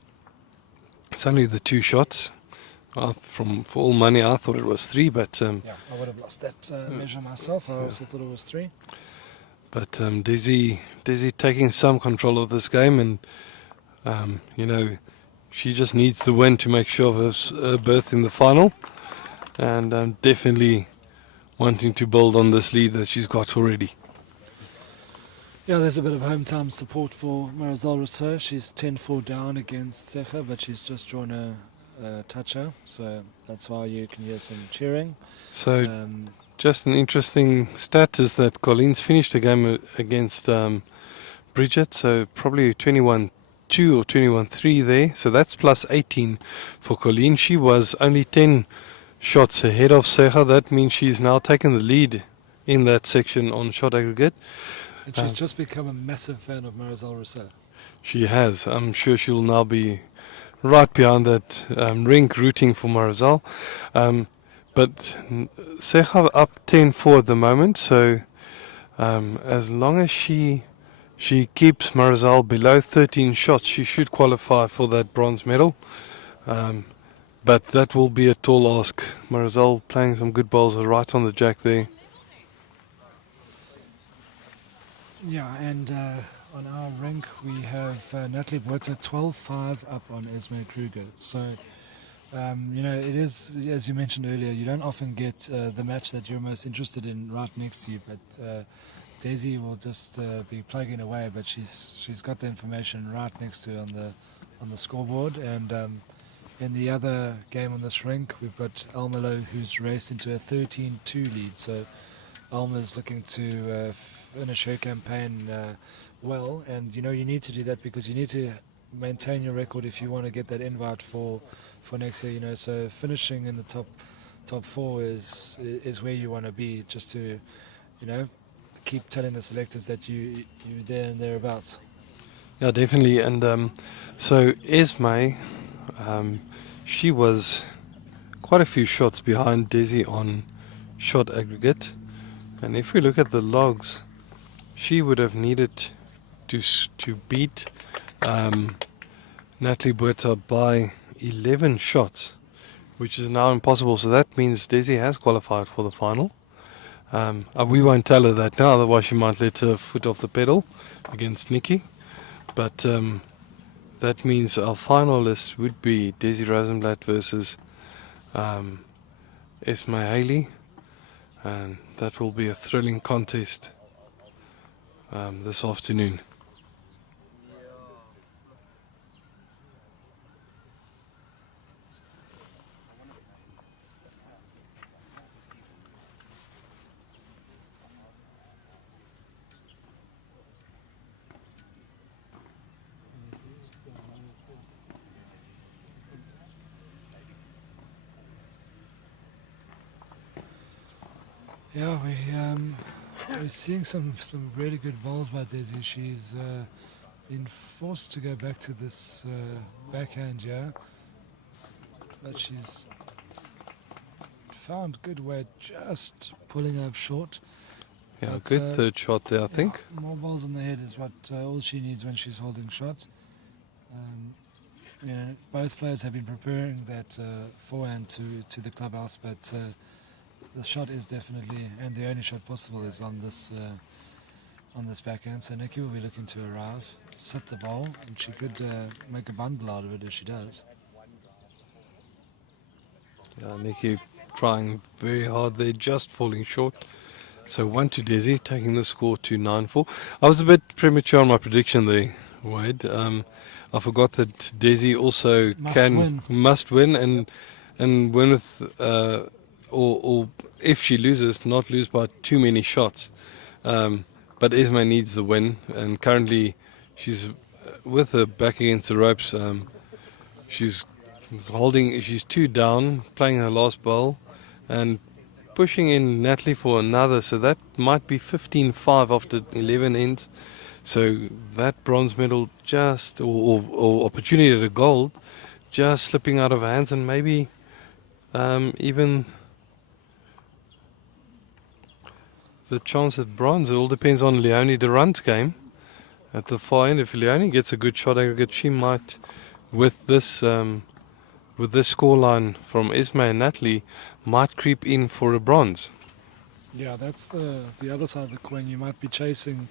It's only the 2 shots. For all money, I thought it was 3, but I would have lost that measure myself. I also thought it was 3. But Desi taking some control of this game, and you know, she just needs the win to make sure of her berth in the final, and definitely wanting to build on this lead that she's got already. Yeah, there's a bit of hometown support for Marisol Rousseau. She's 10-4 down against Secha, but she's just drawn a toucher, so that's why you can hear some cheering. So just an interesting stat is that Colleen's finished the game against Bridget, so probably 21-2 or 21-3 there, so that's plus 18 for Colleen. She was only 10 shots ahead of Secha. That means she's now taken the lead in that section on shot aggregate. And she's just become a massive fan of Marisol Rousseau. She has. I'm sure she'll now be right behind that rink rooting for Marisol. But Secha up 10-4 at the moment, so as long as she keeps Marisol below 13 shots, she should qualify for that bronze medal. But that will be a tall ask. Marisol playing some good balls right on the jack there. Yeah, and on our rank we have Natalie Botha 12-5 up on Esme Kruger. So, you know, it is, as you mentioned earlier, you don't often get the match that you're most interested in right next to you, but Desi will just be plugging away, but she's got the information right next to her on the scoreboard. And in the other game on this rink, we've got Almelo, who's raced into a 13-2 lead. So Alma's looking to finish her campaign well, and you know you need to do that because you need to maintain your record if you want to get that invite for next year. You know, so finishing in the top four is where you want to be, just to, you know, keep telling the selectors that you're there and thereabouts. Yeah, definitely. And so Esme, she was quite a few shots behind Desi on shot aggregate. And if we look at the logs, she would have needed to beat Natalie Buerta by 11 shots, which is now impossible. So that means Desi has qualified for the final. We won't tell her that now, otherwise she might let her foot off the pedal against Nikki. But that means our finalists would be Desi Rosenblatt versus Esme Haley, and that will be a thrilling contest this afternoon. Yeah, we're seeing some really good bowls by Desi. She's been forced to go back to this backhand, yeah, but she's found good way just pulling up short. Yeah, But, good third shot there, I think. More balls in the head is what all she needs when she's holding shots. You know, both players have been preparing that forehand to the clubhouse, but the shot is definitely, and the only shot possible is on this backhand. So Nikki will be looking to arrive, sit the ball, and she could make a bundle out of it if she does. Yeah, Nikki trying very hard there, just falling short. So 1 to Desi, taking the score to 9-4. I was a bit premature on my prediction there, Wade. I forgot that Desi also must win and win with or if she loses, not lose by too many shots. But Esme needs the win, and currently she's with her back against the ropes. She's she's 2 down, playing her last bowl, and pushing in Natalie for another. So that might be 15-5 after 11 ends. So that bronze medal just, or opportunity at a gold, just slipping out of her hands, and maybe even the chance at bronze. It all depends on Leonie Durant's game at the far end. If Leonie gets a good shot aggregate, she might, with this scoreline from Esme and Natalie, might creep in for a bronze. Yeah, that's the other side of the coin. You might be chasing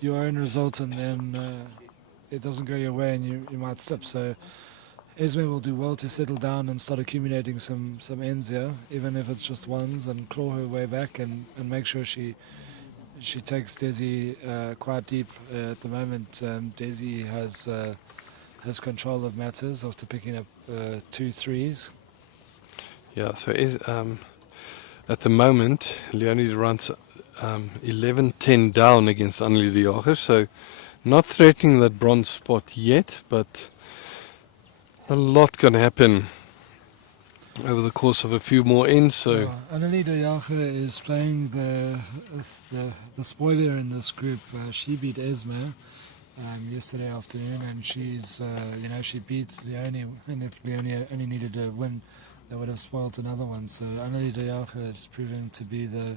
your own result, and then it doesn't go your way, and you might slip. So Esme will do well to settle down and start accumulating some ends here, even if it's just ones, and claw her way back and make sure she takes Desi quite deep. At the moment, Desi has control of matters after picking up 2 threes. Yeah, so at the moment, Leonie Durant's 11-10 down against Annelie de Jager, so not threatening that bronze spot yet, but a lot can happen over the course of a few more ends. So Annelie de Jager is playing the spoiler in this group. She beat Esme yesterday afternoon, and she's she beats Leonie, and if Leonie only needed to win, they would have spoiled another one. So Annelie de Jager is proving to be the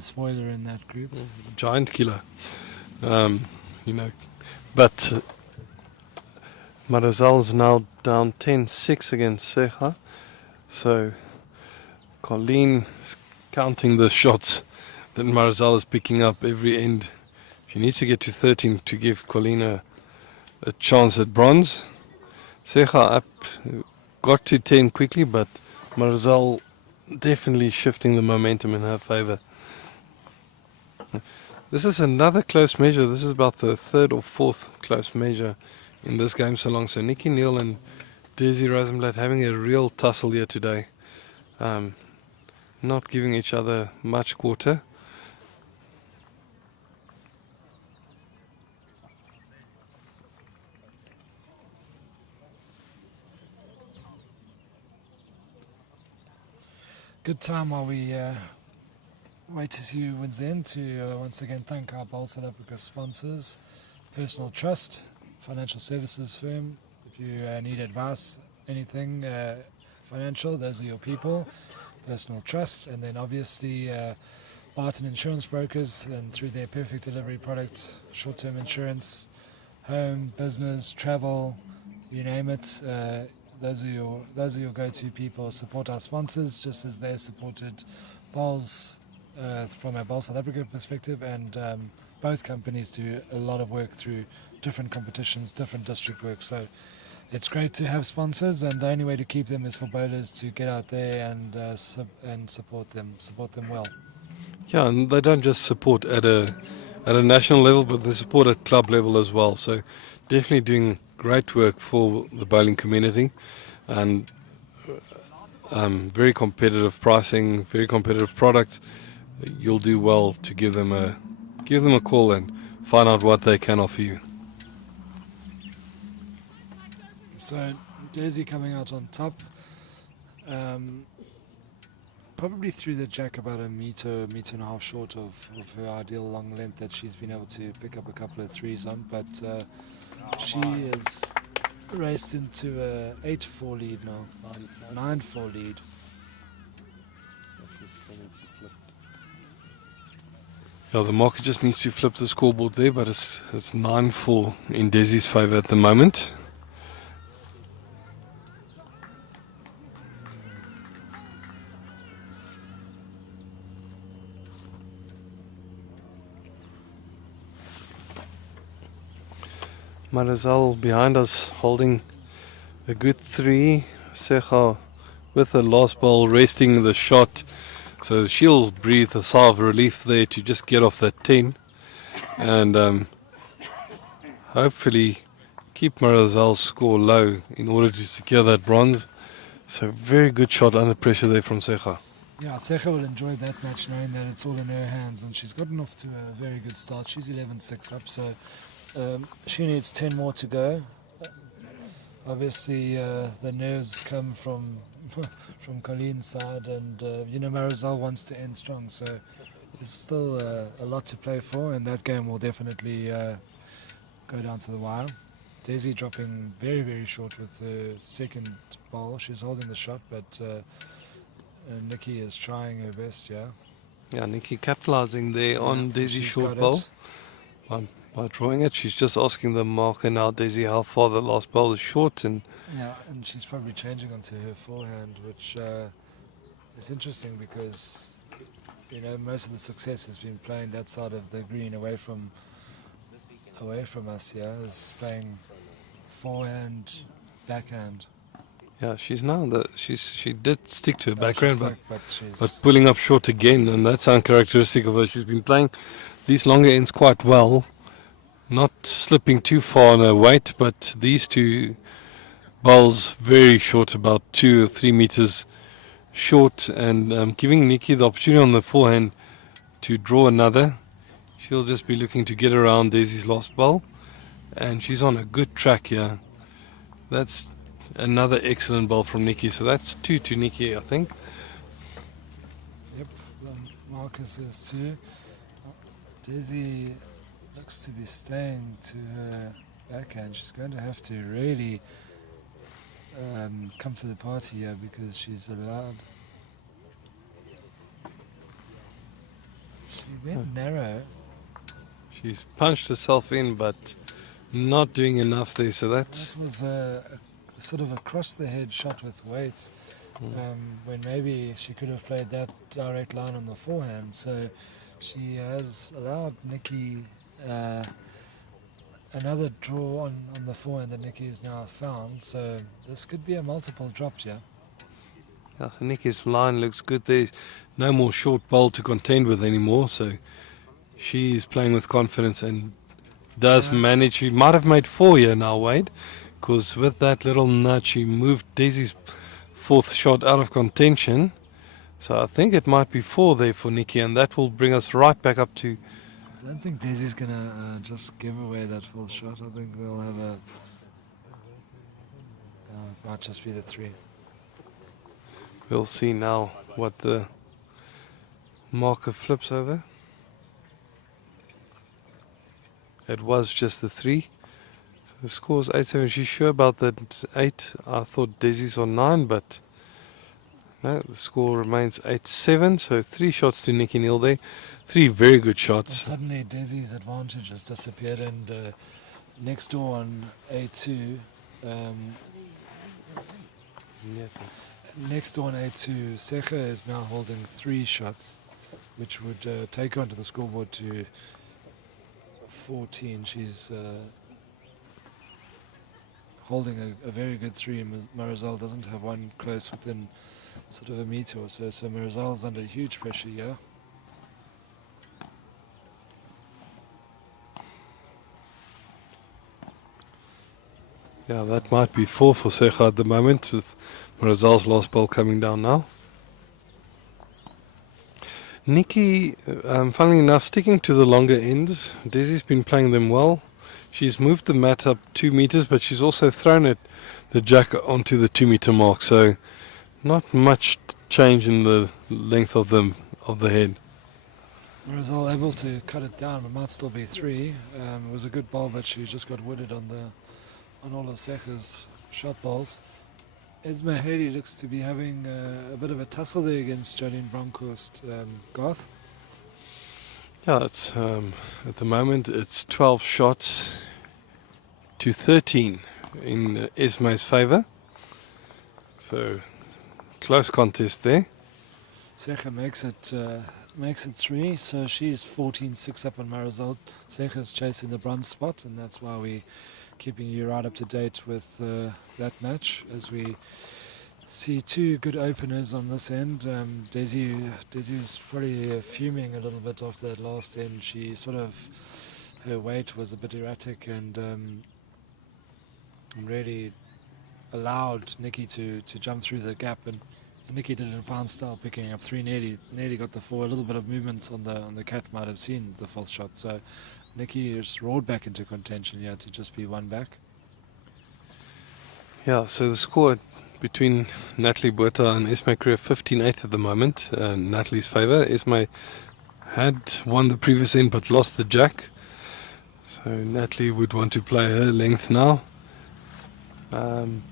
spoiler in that group. Giant killer, but Marizal's now down 10-6 against Seja. So Colleen is counting the shots that Marizal is picking up every end. She needs to get to 13 to give Colleen a chance at bronze. Seja up, got to 10 quickly, but Marizal definitely shifting the momentum in her favour. This is another close measure. This is about the 3rd or 4th close measure in this game so long. So Nikki Neal and Desi Rosenblatt having a real tussle here today. Not giving each other much quarter. good time while we wait to see who wins the end to once again thank our Bowl South Africa sponsors, Personal Trust, financial services firm. If you need advice, anything financial, those are your people. Personal Trust, and then obviously Barton Insurance Brokers, and through their Perfect Delivery product, short-term insurance, home, business, travel, you name it. Those are your go-to people. Support our sponsors just as they supported Bowls from a Bowl South Africa perspective, and both companies do a lot of work through different competitions, different district work. So it's great to have sponsors, and the only way to keep them is for bowlers to get out there and support them well. Yeah, and they don't just support at a national level, but they support at club level as well. So definitely doing great work for the bowling community, and very competitive pricing, very competitive products. You'll do well to give them a call and find out what they can offer you. So Desi coming out on top, probably through the jack about a meter and a half short of her ideal long length that she's been able to pick up a couple of threes on, but she is raced into a 8-4 lead now, 9-4 lead. Yeah, the market just needs to flip the scoreboard there, but it's 9-4 in Desi's favour at the moment. Marizal behind us holding a good 3. Secha with the last ball resting the shot. So she'll breathe a sigh of relief there to just get off that 10. And hopefully keep Marizal's score low in order to secure that bronze. So very good shot under pressure there from Secha. Yeah, Secha will enjoy that match knowing that it's all in her hands, and she's gotten off to a very good start. She's 11-6 up, so she needs 10 more to go. Obviously, the nerves come from Colleen's side, and Marizal wants to end strong, so there's still a lot to play for, and that game will definitely go down to the wire. Desi dropping very, very short with the second bowl. She's holding the shot, but Nikki is trying her best, yeah. Yeah, Nikki capitalizing there on Desi's she's short got ball. By drawing it, she's just asking the marker now, Desi, how far the last ball is short. And she's probably changing onto her forehand, which is interesting because most of the success has been playing that side of the green away from us. Yeah, is playing forehand, backhand. Yeah, she's now she did stick to her No, backhand, she's but pulling up short again, and that's uncharacteristic of her. She's been playing these longer ends quite well. Not slipping too far on her weight, but these two bowls very short, about 2 or 3 meters short, and giving Nikki the opportunity on the forehand to draw another. She'll just be looking to get around Desi's last bowl, and she's on a good track here. That's another excellent bowl from Nikki, so that's 2 to Nikki, I think. Yep, Marcus is 2. Desi looks to be staying to her backhand. She's going to have to really come to the party here because she's allowed. She went narrow. She's punched herself in, but not doing enough there, so That was a sort of across the head shot with weights, when maybe she could have played that direct line on the forehand. So she has allowed Nikki another draw on the forehand that Nikki has now found. So this could be a multiple drops, yeah. Yeah, so Nikki's line looks good. There's no more short bowl to contend with anymore, so she's playing with confidence and does manage. She might have made 4 here now, Wade, because with that little nudge, she moved Desi's 4th shot out of contention. So I think it might be 4 there for Nikki, and that will bring us right back up to... I don't think Desi's going to just give away that 4th shot. I think they'll have it might just be the 3. We'll see now what the marker flips over. It was just the 3. So the score is 8-7. She's sure about that 8. I thought Desi's on 9, but no, the score remains 8-7. So 3 shots to Nikki Neal there. 3 very good And shots. suddenly Desi's advantage has disappeared, and next door on A2, next door on A2, Secha is now holding 3 shots, which would take her onto the scoreboard to 14. She's holding a very good 3. Marizal doesn't have one close within sort of a meter or so, so Marizal's under huge pressure here. Yeah, that might be 4 for Secha at the moment, with Marizal's last ball coming down now. Nikki, funnily enough, sticking to the longer ends. Desi's been playing them well. She's moved the mat up 2 meters, but she's also thrown it, the jack onto the 2 meter mark. So not much change in the length of the head. Marizal able to cut it down, but might still be 3. It was a good ball, but she just got wooded on all of Secha's shot balls. Esme Haley looks to be having a bit of a tussle there against Jolene Bronkhorst. Garth? Yeah, it's at the moment it's 12 shots to 13 in Esme's favour. So close contest there. Secha makes it 3, so she's 14-6 up on Marizal. Secha's chasing the bronze spot, and that's why we keeping you right up to date with that match as we see 2 good openers on this end. Desi's probably fuming a little bit off that last end. She sort of, her weight was a bit erratic and really allowed Nikki to jump through the gap, and Nikki did it in fine style, picking up 3, nearly got the 4. A little bit of movement on the cat might have seen the 4th shot, so Nikki just rolled back into contention here to just be 1 back. Yeah, so the score between Natalie Botha and Esme Creer 15-8 at the moment. Natalie's favour. Esme had won the previous end but lost the jack. So Natalie would want to play her length now. And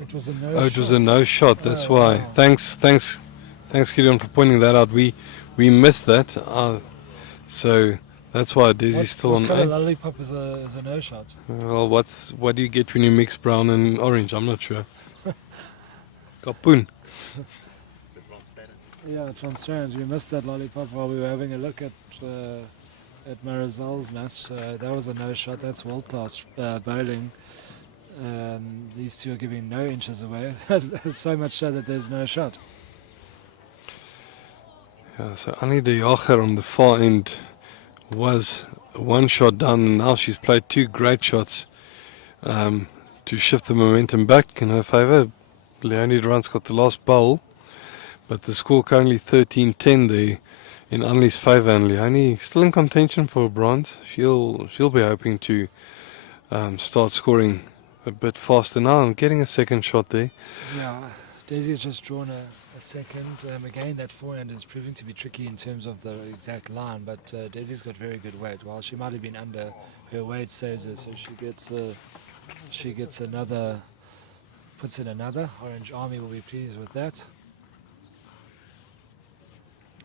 It was a no it was a no shot. That's why. Wow. Thanks, Gideon, for pointing that out. We missed that. So that's why Desi's still what on colour 8. lollipop is a no shot? Well, what do you get when you mix brown and orange? I'm not sure. Kapoen. Yeah, transparent. We missed that lollipop while we were having a look at Marizal's match. That was a no shot. That's world class bowling. These 2 are giving no inches away. So much so that there's no shot. Yeah, so Annie de Jager on the far end was 1 shot down, and now she's played 2 great shots to shift the momentum back in her favour. Leonie Durant's got the last bowl, but the score currently 13-10 there in Annie's favour, and Leonie still in contention for a bronze. She'll be hoping to start scoring a bit faster now and getting a 2nd shot there. Yeah, Desi's just drawn a 2nd. Again, that forehand is proving to be tricky in terms of the exact line, but Desi's got very good weight. While she might have been under, her weight saves her, so she gets another, puts in another. Orange Army will be pleased with that.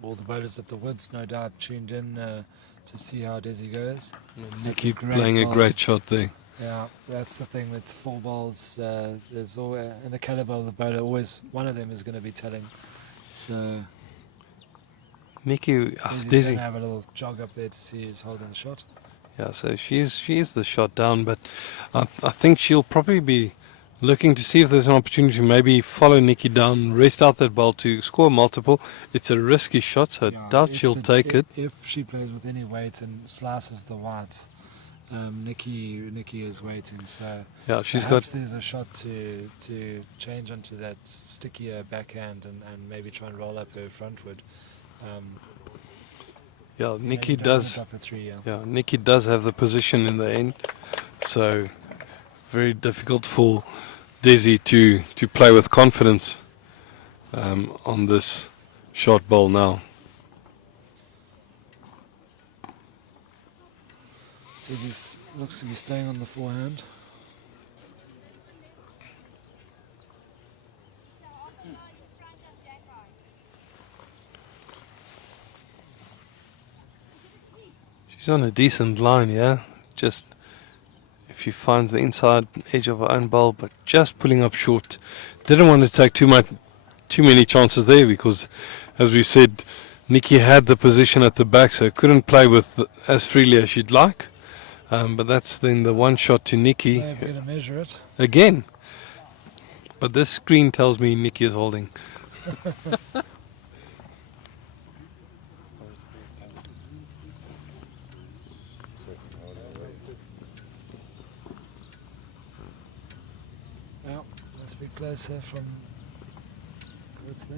All the bowlers at the Woods, no doubt, tuned in to see how Desi goes. Nikki Great playing a ball. great shot there. Yeah, that's the thing with 4 balls. There's always, in the caliber of the bowler, always one of them is going to be telling. So Nikki, Desi's going to Desi. have a little jog up there to see who's holding the shot. Yeah, so she is the shot down, but I think she'll probably be looking to see if there's an opportunity to maybe follow Nikki down, rest out that ball to score multiple. It's a risky shot, so I doubt she'll take it. If she plays with any weight and slices the white, Nikki is waiting. So Yeah, she's perhaps got. there's a shot to change onto that stickier backhand and maybe try and roll up her frontwood. Yeah, Nikki you don't wanna does. drop a 3, yeah. Yeah, Nikki does have the position in the end, so very difficult for Desi to play with confidence on this short bowl now. Desi looks to be staying on the forehand. She's on a decent line, yeah. Just if she finds the inside edge of her own bowl, but just pulling up short. Didn't want to take too many chances there because, as we said, Nikki had the position at the back, so couldn't play with as freely as she'd like. But that's then the one shot to Nikki They're going to measure it. again. But this screen tells me Nikki is holding. Yeah, let's be closer from what's there.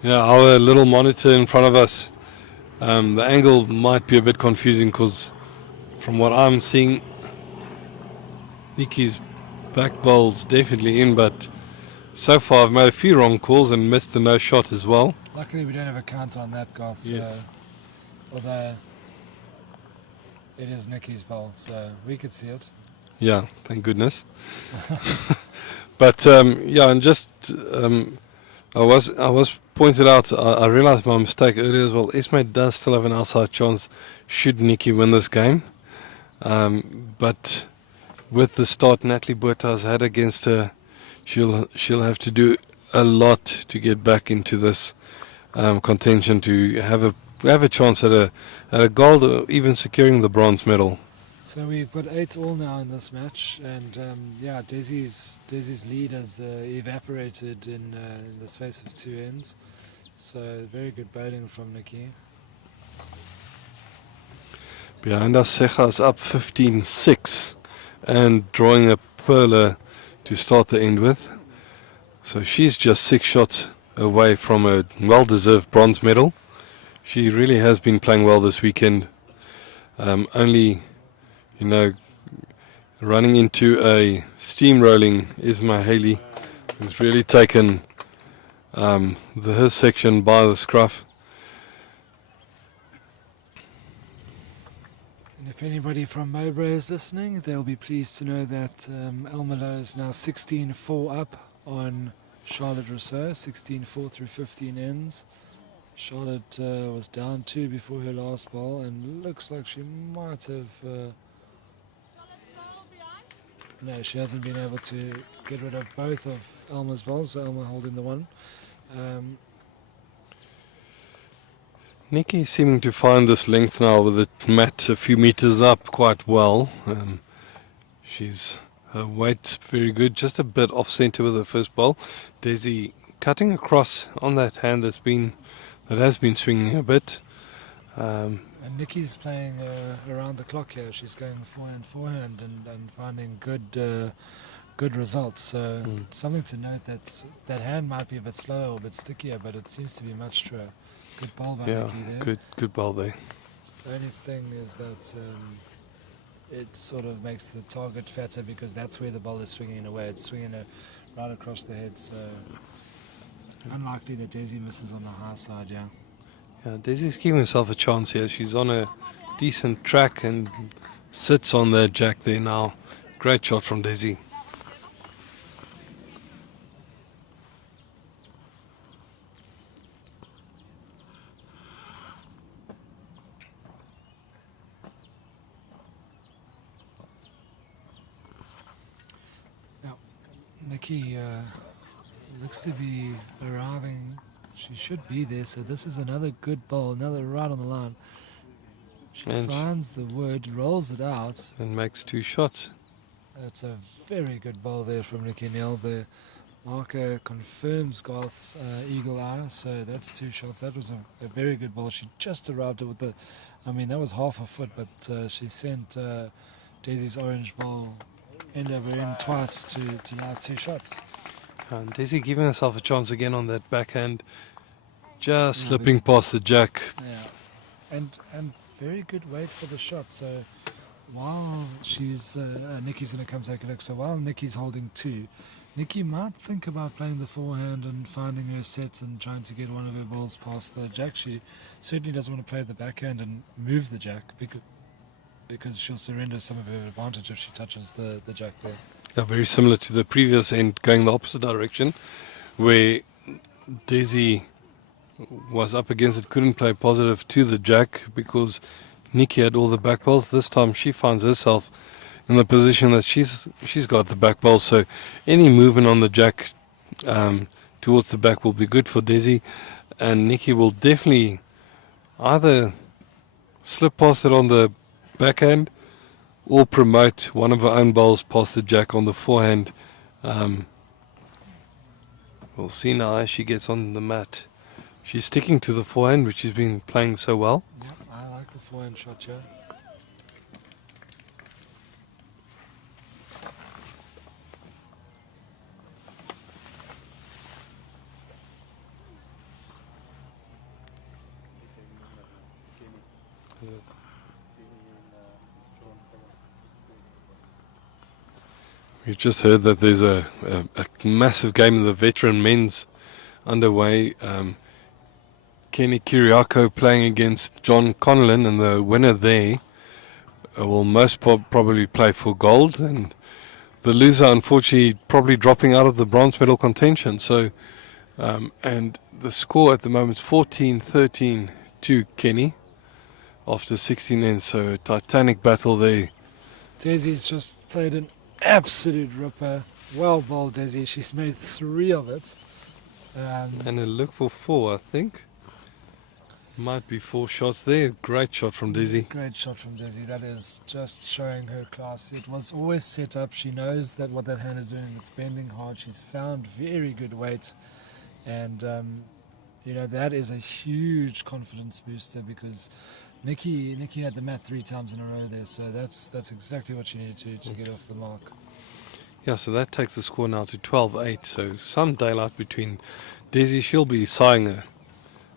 Yeah, our little monitor in front of us, the angle might be a bit confusing because from what I'm seeing, Nikki's back bowl's definitely in, but so far I've made a few wrong calls and missed the no shot as well. Luckily, we don't have a count on that, Garth. So Yes. although it is Nikki's bowl, so we could see it. Yeah, thank goodness. But yeah, and just I was pointed out. I realised my mistake earlier as well. Esme does still have an outside chance should Nikki win this game, but with the start Natalie Botha has had against her, she'll have to do a lot to get back into this contention to have a chance at a gold or even securing the bronze medal. So we've got 8-all now in this match, and yeah, Desi's lead has evaporated in the space of 2 ends. So very good bowling from Nikki. Behind us, Secha is up 15-6 and drawing a perler to start the end with. So she's just 6 shots away from a well-deserved bronze medal. She really has been playing well this weekend. Only, running into a steamrolling Isma Haley, who's really taken her section by the scruff. And if anybody from Mowbray is listening, they'll be pleased to know that Elmelo is now 16-4 up on Charlotte Rousseau, 16-4 through 15 ends. Charlotte was down 2 before her last ball, and looks like she might have... no, she hasn't been able to get rid of both of Elma's balls, so Elma holding the one. Nikki seeming to find this length now with the mat a few meters up quite well. Her weight's very good, just a bit off centre with her first ball. Desi cutting across on that hand that has been swinging a bit. And Nikki's playing around the clock here. She's going forehand and finding good results. So something to note that hand might be a bit slower or a bit stickier, but it seems to be much truer. Good ball by Nikki there. Good ball there. The only thing is that it sort of makes the target fatter because that's where the ball is swinging away. It's swinging right across the head. So unlikely that Desi misses on the high side, yeah. Yeah, Desi's giving herself a chance here. She's on a decent track and sits on that jack there now. Great shot from Desi. Nikki looks to be arriving. She should be there. So this is another good ball, another right on the line. She And finds the wood, rolls it out. And makes 2 shots. That's a very good ball there from Nikki Neal. The marker confirms Garth's eagle eye. So that's 2 shots. That was a very good ball. She just arrived with that was half a foot, but she sent Desi's orange ball end over in twice to now 2 shots. And Desi giving herself a chance again on that backhand. Just Yeah, slipping past the jack. Yeah, and very good weight for the shot. So while she's Nikki's going to come take a look. So while Nikki's holding 2, Nikki might think about playing the forehand and finding her set and trying to get one of her balls past the jack. She certainly doesn't want to play the backhand and move the jack because she'll surrender some of her advantage if she touches the jack there. Yeah, very similar to the previous end, going the opposite direction, where Desi was up against it, couldn't play positive to the jack because Nikki had all the back balls. This time she finds herself in the position that she's got the back ball, so any movement on the jack towards the back will be good for Desi, and Nikki will definitely either slip past it on the backhand or promote one of her own balls past the jack on the forehand. We'll see now as she gets on the mat. She's sticking to the forehand, which she's been playing so well. Yeah, I like the forehand shot here. We've just heard that there's a massive game of the veteran men's underway. Kenny Kiriako playing against John Connellan, and the winner there will most probably play for gold, and the loser unfortunately probably dropping out of the bronze medal contention. So and the score at the moment is 14-13 to Kenny after 16 ends, so a titanic battle there. Desi's just played an absolute ripper. Well bowled, Desi. She's made 3 of it. And a look for 4, I think. Might be 4 shots there. Great shot from Desi. Great shot from Desi. That is just showing her class. It was always set up. She knows that what that hand is doing. It's bending hard. She's found very good weight. And, that is a huge confidence booster because Nikki had the mat 3 times in a row there. So that's exactly what she needed to get off the mark. Yeah, so that takes the score now to 12-8. So some daylight between Desi. She'll be sighing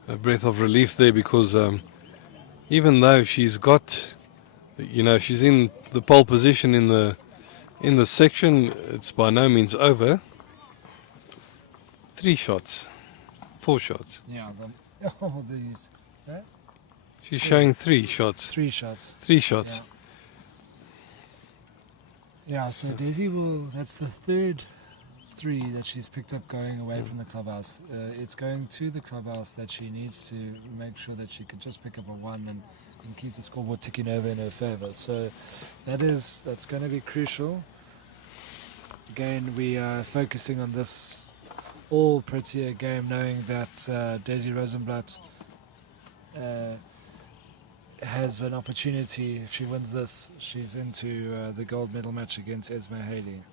a breath of relief there because even though she's got, she's in the pole position in the section, it's by no means over. 3 shots, 4 shots. Yeah, these. Right? She's showing 3 shots. 3 shots. 3 shots. Yeah, so Desi that's the 3rd 3 that she's picked up going away from the clubhouse. It's going to the clubhouse that she needs to make sure that she could just pick up a 1 and keep the scoreboard ticking over in her favour. So that's going to be crucial. Again, we are focusing on this all Pretoria game, knowing that Desi Rosenblatt has an opportunity. If she wins this, she's into the gold medal match against Esme Haley.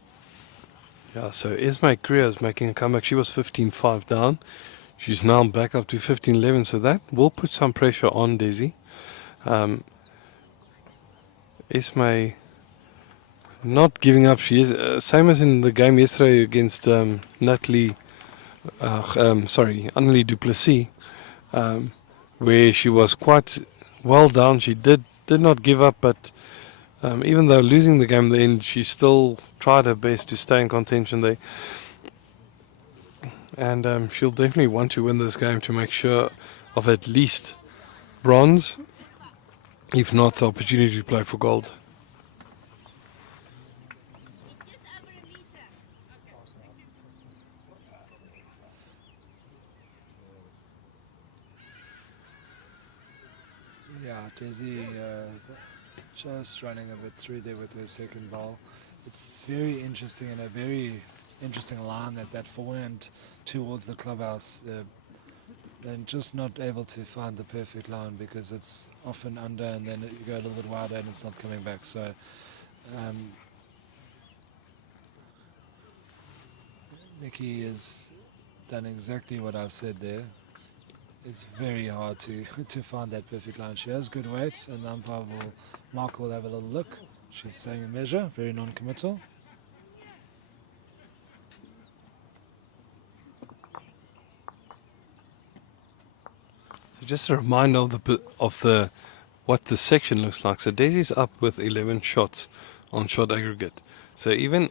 Yeah, so Esme Kriya is making a comeback. She was 15-5 down. She's now back up to 15-11, so that will put some pressure on Desi. Esme not giving up. She is same as in the game yesterday against Annelie Duplessis, where she was quite well down. She did not give up, but even though losing the game in the end, she still tried her best to stay in contention there. And she'll definitely want to win this game to make sure of at least bronze, if not the opportunity to play for gold. Yeah, Desi just running a bit through there with her second ball. It's very interesting and a very interesting line that forehand towards the clubhouse. They're just not able to find the perfect line because it's often under and then you go a little bit wider and it's not coming back. So Nikki has done exactly what I've said there. It's very hard to find that perfect line. She has good weight, and the umpire Mark will have a little look. She's saying a measure, very non-committal. just a reminder of the what the section looks like. So Desi's up with 11 shots on shot aggregate. So even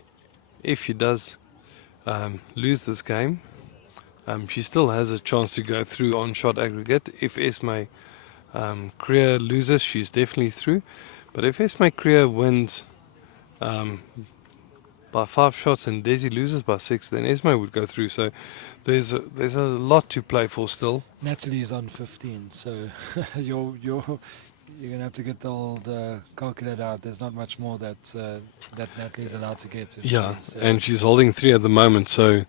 if she does lose this game, she still has a chance to go through on shot aggregate. If Esme Kriya loses, she's definitely through. But if Esme Kriya wins by 5 shots and Desi loses by 6, then Esme would go through. So there's a lot to play for still. Natalie's on 15, so you're gonna have to get the old calculator out. There's not much more that Natalie's allowed to get. Yeah, and she's holding 3 at the moment, so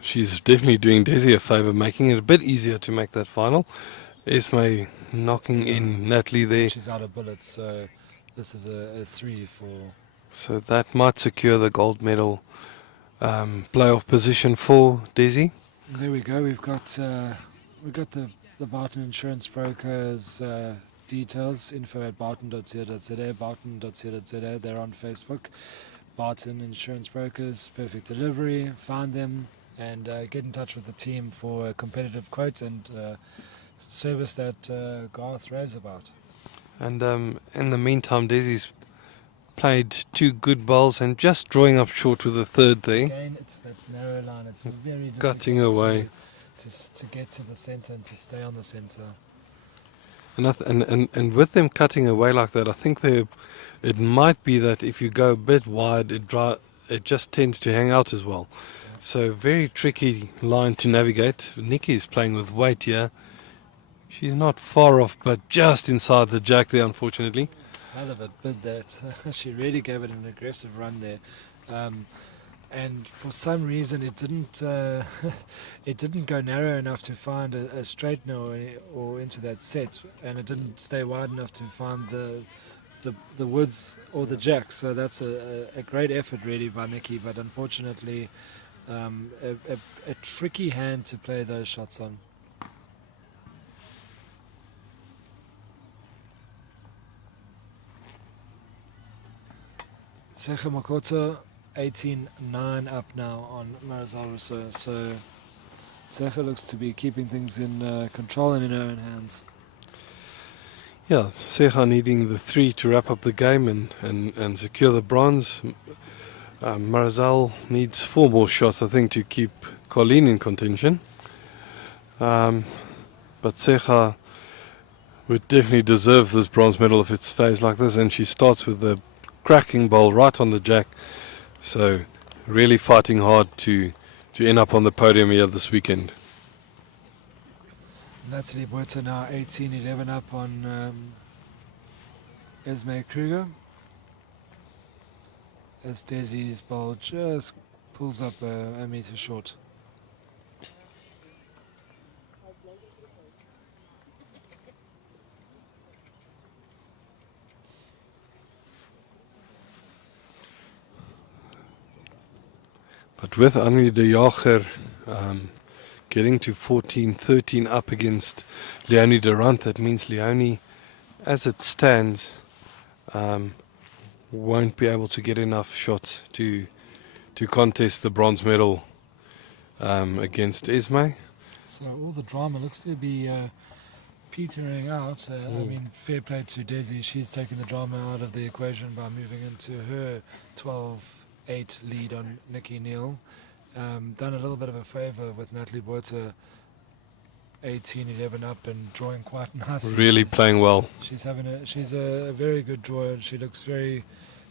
she's definitely doing Desi a favour, making it a bit easier to make that final. Esme knocking in Natalie there. She's out of bullets, so this is a 3 for. So that might secure the gold medal playoff position for Desi. There we go. We've got the Barton Insurance Brokers details, info@barton.co.za, barton.co.za. They're on Facebook. Barton Insurance Brokers, perfect delivery. Find them and get in touch with the team for a competitive quote and service that Garth raves about. And in the meantime, Desi's played 2 good bowls and just drawing up short with the third there. Again, it's that narrow line. It's very difficult Cutting away. to get to the centre and to stay on the centre. And with them cutting away like that, I think it might be that if you go a bit wide, it just tends to hang out as well. So very tricky line to navigate. Nikki is playing with weight here. She's not far off, but just inside the jack there, unfortunately. Hell of a bid that. She really gave it an aggressive run there. And for some reason it didn't it didn't go narrow enough to find a straightener or into that set, and it didn't stay wide enough to find the woods or the jack. So that's a great effort really by Nikki, but unfortunately a tricky hand to play those shots on. Secha Makoto 18-9 up now on Marisol Rousseau. So Secha looks to be keeping things in control and in her own hands. Yeah, Secha needing the 3 to wrap up the game and secure the bronze. Marisol needs 4 more shots, I think, to keep Colleen in contention. But Secha would definitely deserve this bronze medal if it stays like this, and she starts with the cracking bowl right on the jack. So really fighting hard to end up on the podium here this weekend. Natalie Buerta now 18-11 up on Esme Kruger, as Desi's bowl just pulls up a metre short. But with Annie de Jager getting to 14-13 up against Leonie Durant, that means Leonie, as it stands, won't be able to get enough shots to contest the bronze medal against Esme. So all the drama looks to be petering out. I mean, fair play to Desi. She's taken the drama out of the equation by moving into her 12-8 lead on Nikki Neal. Done a little bit of a favour with Natalie Buerta 18-11 up and drawing quite nicely. Really playing well. She's a very good drawer. She looks very,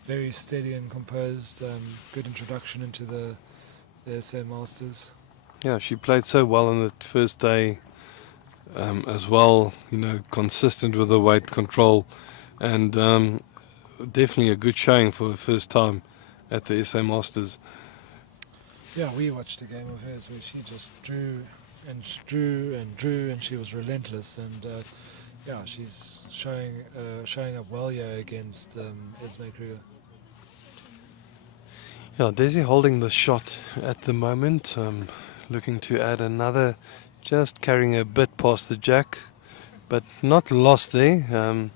very steady and composed. Good introduction into the SA Masters. Yeah, she played so well on the first day as well, consistent with the weight control, and definitely a good showing for the first time at the SA Masters. Yeah, we watched a game of hers where she just drew and drew and drew, and she was relentless. And she's showing up well here against Esme Kruger. Yeah, Desi holding the shot at the moment, looking to add another, just carrying a bit past the jack, but not lost there. And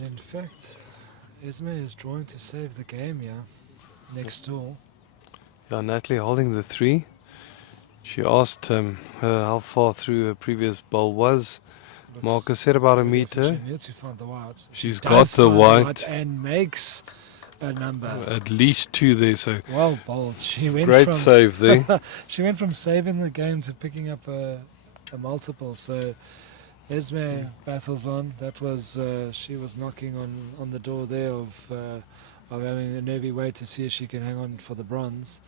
in fact, Esme is drawing to save the game, next door. Yeah, Natalie holding the 3. She asked her how far through her previous bowl was. Looks Marcus said about a really often meter. She needs to find the white. She's She got does the find white. and makes a number. At least 2 there, so Well bowled. She went great from save there. she went from saving the game to picking up a multiple. So Esme battles on. That was she was knocking on the door there of having a nervy way to see if she can hang on for the bronze.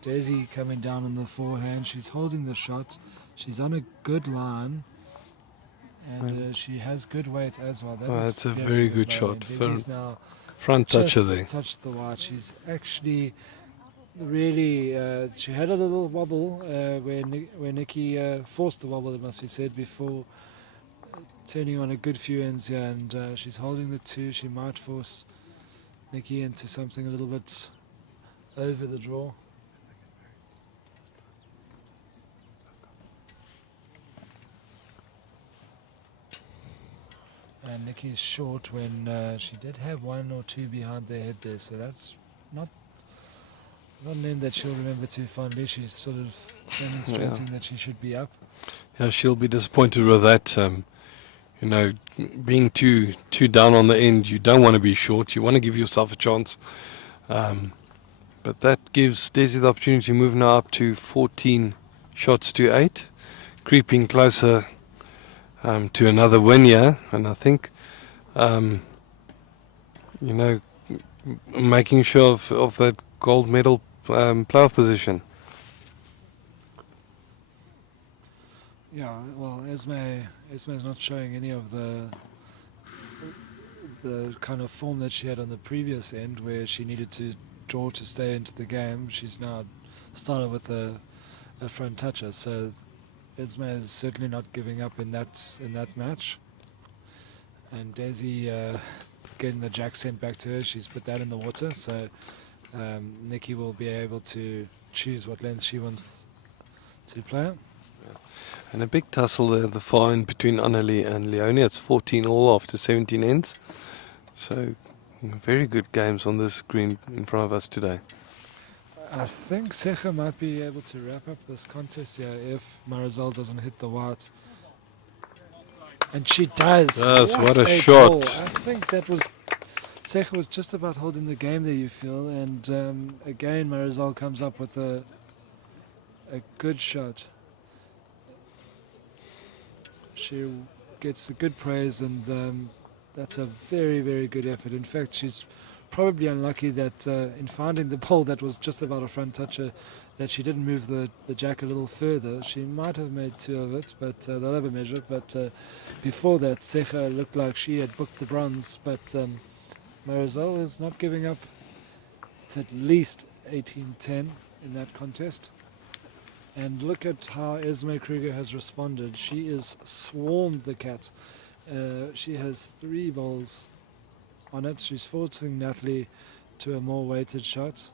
Desi coming down on the forehand. She's holding the shot. She's on a good line. And she has good weight as well. That's a very good shot. Desi's now Front toucher just there. touched the white. She's actually really. She had a little wobble where Nikki forced the wobble, it must be said, before turning on a good few ends here. And she's holding the 2. She might force Nikki into something a little bit over the draw. And Nikki is short when she did have 1 or 2 behind their head there, so that's not a name that she'll remember too fondly. She's sort of demonstrating that she should be up. Yeah, she'll be disappointed with that. Being too down on the end, you don't want to be short. You want to give yourself a chance. But that gives Desi the opportunity to move now up to 14 shots to 8, creeping closer to another win here. And I think, making sure of that gold medal playoff position. Yeah, well, Esme's not showing any of the kind of form that she had on the previous end, where she needed to draw to stay into the game. She's now started with a front toucher, so Esme is certainly not giving up in that match. And Desi getting the jack sent back to her. She's put that in the water, so Nikki will be able to choose what length she wants to play. And a big tussle there, the far end between Annelie and Leonie. It's 14 all after 17 ends. So very good games on this green in front of us today. I think Secha might be able to wrap up this contest here if Marisol doesn't hit the white. And she does. What a goal. shot. I think that was... Secha was just about holding the game there, you feel. And again, Marisol comes up with a good shot. She gets a good praise, and that's a very, very good effort. In fact, she's probably unlucky that in finding the ball that was just about a front toucher, that she didn't move the jack a little further. She might have made 2 of it, but they'll have a measure. But before that, Secha looked like she had booked the bronze, but Marisol is not giving up. It's at least 18-10 in that contest. And look at how Esme Kruger has responded. She has swarmed the cat. She has 3 balls on it. She's forcing Natalie to a more weighted shot.